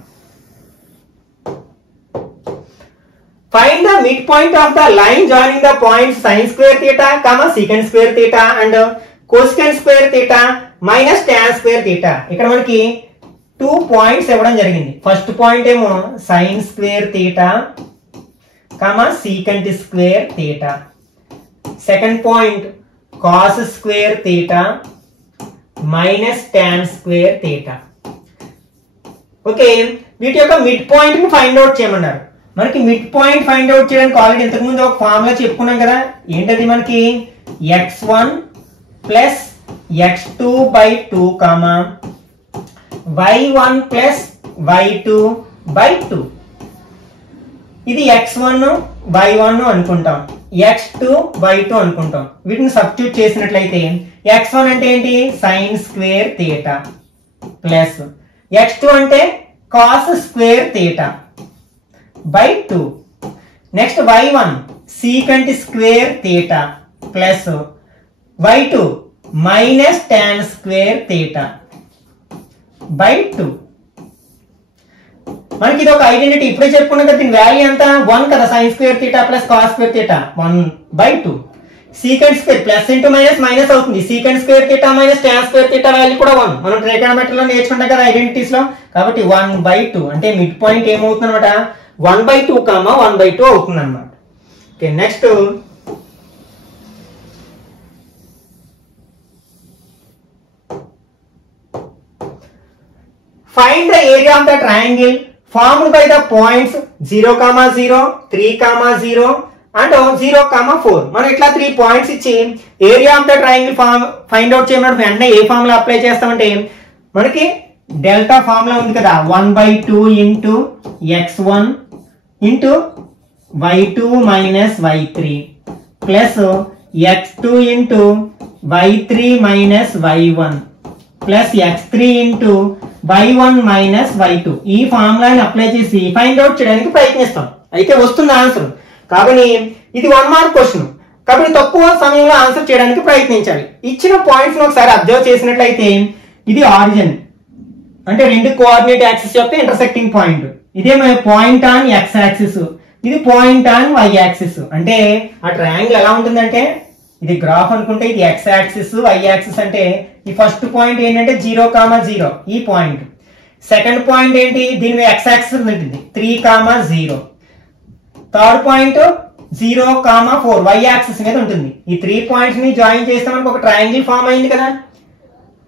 find the midpoint of the line joining the points sin square theta, secant square theta and cosecant square theta minus tan square theta. ఇక్కడ మనకి 2 points ఇవ్వడం జరిగింది. First point ఏమో sin square theta, secant square theta. Second point cos square theta minus tan square theta. Okay, వీటి యొక్క mid point ని find out చేయమన్నారు. మనకి మిడ్ పాయింట్ ఫైండ్ అవుట్ చేయడానికి ఆల్రెడీ ఇంతకు ముందు ఒక ఫార్ములా చెప్పుకున్నాం కదా, ఏంటది మనకి x1 plus x2 by 2 y1 plus y2 by 2. ఇది x1 y1 అనుకుంటాం, x2 y2 అనుకుంటాం. వీటిని సబ్స్టిట్యూట్ చేసినట్లయితే x1 అంటే ఏంటి, sine square theta plus x2 అంటే cos square theta by 2. Next y1 secant square theta plus y2 minus tan square theta by 2. మనకి ఇది ఒక ఐడెంటిటీ, ఇప్పుడే చెప్పుకున్నాం కదా, దీని వాల్యూ ఎంత 1 కదా, sin square theta plus cos square theta 1 by 2. secant square plus into minus minus అవుతుంది, secant square theta minus tan square theta value కూడా 1. మనం ట్రిగనోమెట్రీ లో నేర్చుకుంటాం కదా ఐడెంటిటీస్ లో. కాబట్టి 1 by 2 అంటే మిడ్ పాయింట్ ఏమవుతుంది అనమాట, 1 by 2 1 by 2 అవుతుంది అనమాట. Okay, next find the area of the triangle formed by the points 0, 0, 3, 0 and 0, 4. మనం ఇట్లా 3 పాయింట్స్ ఇచ్చి area of the triangle find out చేయమన్నప్పుడు వెంటనే ఏ ఫార్ములా అప్లై చేస్తామంటే మనకి డెల్టా ఫార్ములా ఉంది కదా, 1/2 into x1 into y2 minus y3 plus x2 into y3 minus y1 plus x3 into y1 minus y2. ఈ ఫార్ములాని అప్లై చేసి ఫైండ్ అవుట్ చేయడానికి ప్రయత్నిస్తాం. అయితే వస్తుంది ఆన్సర్. కాబట్టి ఇది 1 మార్క్ క్వశ్చన్, కాబట్టి తక్కువ సమయంలో ఆన్సర్ చేయడానికి ప్రయత్నించాలి. ఇచ్చిన పాయింట్స్ ఒకసారి అబ్జర్వ్ చేసినట్లయితే ఇది ఆరిజిన్ అంటే రెండు కోఆర్డినేట్ యాక్సిస్ యొక్క ఇంటర్సెక్టింగ్ పాయింట్. ఇదేమో పాయింట్ ఆన్ x యాక్సిస్, ఇది పాయింట్ ఆన్ y యాక్సిస్. అంటే ఆ ట్రయాంగిల్ ఎలా ఉంటుందంటే ఇది గ్రాఫ్ అనుకుంటే ఇది x యాక్సిస్ y యాక్సిస్. అంటే ఈ ఫస్ట్ పాయింట్ ఏంటంటే 0, 0 ఈ పాయింట్. సెకండ్ పాయింట్ ఏంటి, దీని మీద x యాక్సిస్ ఉంటుంది 3, 0. థర్డ్ పాయింట్ 0, 4 y యాక్సిస్ మీద ఉంటుంది. ఈ 3 పాయింట్స్ ని జాయిన్ చేస్తే మనకు ఒక ట్రయాంగిల్ ఫామ్ అయింది కదా.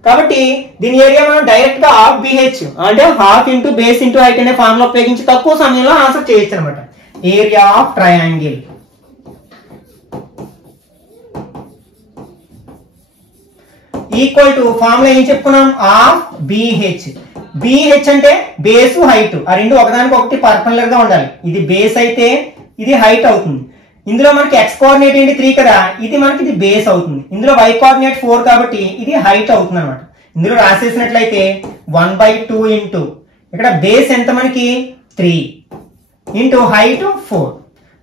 కాబట్టి దీని ఏరియా మనం డైరెక్ట్ గా హాఫ్ BH అంటే half into base into height అనే ఫార్ములా ఉపయోగించి తక్కువ సమయంలో ఆన్సర్ చేయొచ్చు అనమాట. Area of triangle equal to formula ఏం చెప్పుకున్నాం, హాఫ్ BH. BH అంటే బేస్ హైట్, ఆ రెండు ఒకదానికి ఒకటి పర్పెండిక్యులర్ గా ఉండాలి. ఇది బేస్ అయితే ఇది హైట్ అవుతుంది. ఇందులో మనకి x కోఆర్డినేట్ ఏంటి 3 కదా, ఇది మనకి ఇది బేస్ అవుతుంది. ఇందులో y కోఆర్డినేట్ 4 కాబట్టి ఇది హైట్ అవుతుంది అనమాట. ఇందులో రాసేసినట్లయితే 1/2 ఇంటూ ఇక్కడ బేస్ ఎంత మనకి 3 ఇంటూ హైట్ 4.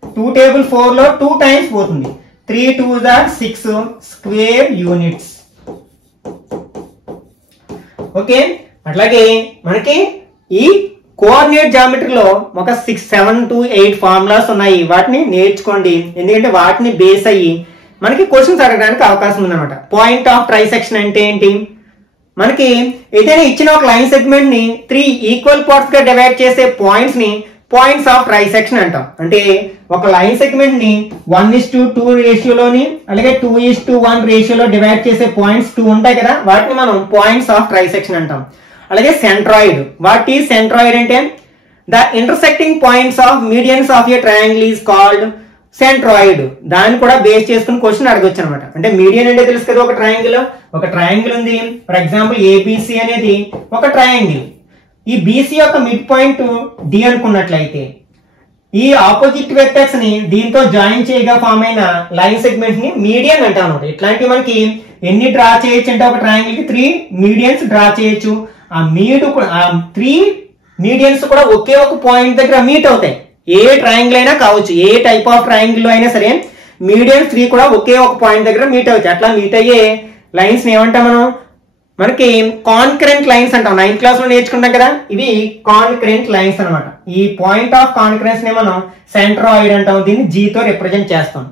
2 టేబుల్ 4 లో 2 టైమ్స్ పోతుంది. 3 2s are 6 square units. Okay, అట్లాగే మనకి ఈ కోఆర్డినేట్ జామెట్రీలో ఒక 6, 7 to 8 ఫార్ములాస్ ఉన్నాయి. వాటిని నేర్చుకోండి, ఎందుకంటే వాటిని బేస్ అయ్యి మనకి క్వశ్చన్స్ అడగడానికి అవకాశం ఉందన్నమాట. పాయింట్ ఆఫ్ ట్రైసెక్షన్ అంటే ఏంటి, మనకి ఏదైనా ఇచ్చిన ఒక లైన్ సెగ్మెంట్ ని 3 ఈక్వల్ పార్ట్స్ గా డివైడ్ చేసే పాయింట్స్ ని పాయింట్స్ ఆఫ్ ట్రైసెక్షన్ అంటాం. అంటే ఒక లైన్ సెగ్మెంట్ ని 1:2 రేషియోలోని అలాగే 2:1 రేషియోలో డివైడ్ చేసే పాయింట్స్ 2 ఉంటాయి కదా, వాటిని మనం పాయింట్స్ ఆఫ్ ట్రైసెక్షన్ అంటాం. అలాగే సెంట్రాయిడ్, వాట్ ఈజ్ సెంట్రాయిడ్ అంటే the intersecting points of medians of a triangle is called centroid. దాన్ని కూడా బేస్ చేసుకుని క్వశ్చన్ అడగొచ్చు అనమాట. అంటే మీడియన్ అంటే తెలుసు కదా, ఒక ట్రయాంగిల్ ఉంది. ఫర్ ఎగ్జాంపుల్ ఏబిసి అనేది ఒక ట్రయాంగిల్. ఈ బీసీ యొక్క మిడ్ పాయింట్ డి అనుకున్నట్లయితే ఈ ఆపోజిట్ వెక్టర్స్ ని దీంతో జాయిన్ చేయగా ఫామ్ అయిన లైన్ సెగ్మెంట్ ని మీడియన్ అంటాం అనమాట. ఇట్లాంటివి మనకి ఎన్ని డ్రా చేయొచ్చు అంటే ఒక ట్రయాంగిల్ కి 3 మీడియన్స్ డ్రా చేయొచ్చు. ఆ 3 మీడియన్స్ కూడా ఒకే ఒక పాయింట్ దగ్గర మీట్ అవుతాయి. ఏ ట్రయాంగిల్ అయినా కావచ్చు, ఏ టైప్ ఆఫ్ ట్రయాంగిల్ అయినా సరే మీడియన్స్ 3 కూడా ఒకే ఒక పాయింట్ దగ్గర మీట్ అవుతాయి. అట్లా మీట్ అయ్యే లైన్స్ ని ఏమంటాం మనం? మనకి కాన్కరెంట్ లైన్స్ అంటాం. 9th క్లాస్ లో నేర్చుకుంటాం కదా, ఇవి కాన్కరెంట్ లైన్స్ అనమాట. ఈ పాయింట్ ఆఫ్ కాన్కరెన్స్ ని మనం సెంట్రాయిడ్ అంటాం. దీన్ని G తో రిప్రజెంట్ చేస్తాం.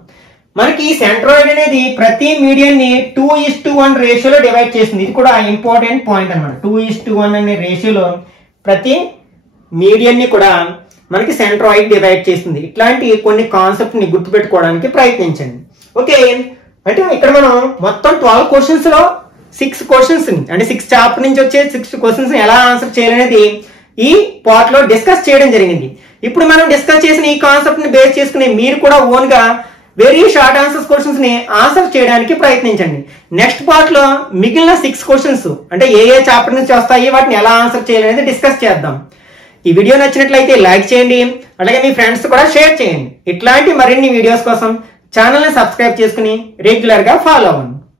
మనకి సెంట్రాయిడ్ అనేది ప్రతి మీడియన్ ని 2:1 రేషియోలో డివైడ్ చేస్తుంది. ఇది కూడా ఇంపార్టెంట్ పాయింట్ అనమాట. 2:1 అనే రేషియోలో ప్రతి మీడియన్ ని కూడా మనకి సెంట్రాయిడ్ డివైడ్ చేస్తుంది. ఇట్లాంటి కొన్ని కాన్సెప్ట్ ని గుర్తుపెట్టుకోవడానికి ప్రయత్నించండి. ఓకే, అంటే ఇక్కడ మనం మొత్తం 12 క్వశ్చన్స్ లో 6 క్వశ్చన్స్ అంటే 6 చాప్టర్ నుంచి వచ్చే 6 క్వశ్చన్స్ ఎలా ఆన్సర్ చేయాలనేది ఈ పార్ట్ లో డిస్కస్ చేయడం జరిగింది. ఇప్పుడు మనం డిస్కస్ చేసిన ఈ కాన్సెప్ట్ ని బేస్ చేసుకుని మీరు కూడా ఓన్ గా వెరీ షార్ట్ ఆన్సర్స్ క్వశ్చన్స్ ని ఆన్సర్ చేయడానికి ప్రయత్నించండి. నెక్స్ట్ పార్ట్ లో మిగిలిన 6 క్వశ్చన్స్ అంటే ఏ చాప్టర్ నుంచి వస్తాయి, వాటిని ఎలా ఆన్సర్ చేయాలనేది డిస్కస్ చేద్దాం. ఈ వీడియో నచ్చినట్లయితే లైక్ చేయండి, అలాగే మీ ఫ్రెండ్స్ కూడా షేర్ చేయండి. ఇట్లాంటి మరిన్ని వీడియోస్ కోసం ఛానల్ ని సబ్స్క్రైబ్ చేసుకుని రెగ్యులర్ గా ఫాలో అవ్వండి.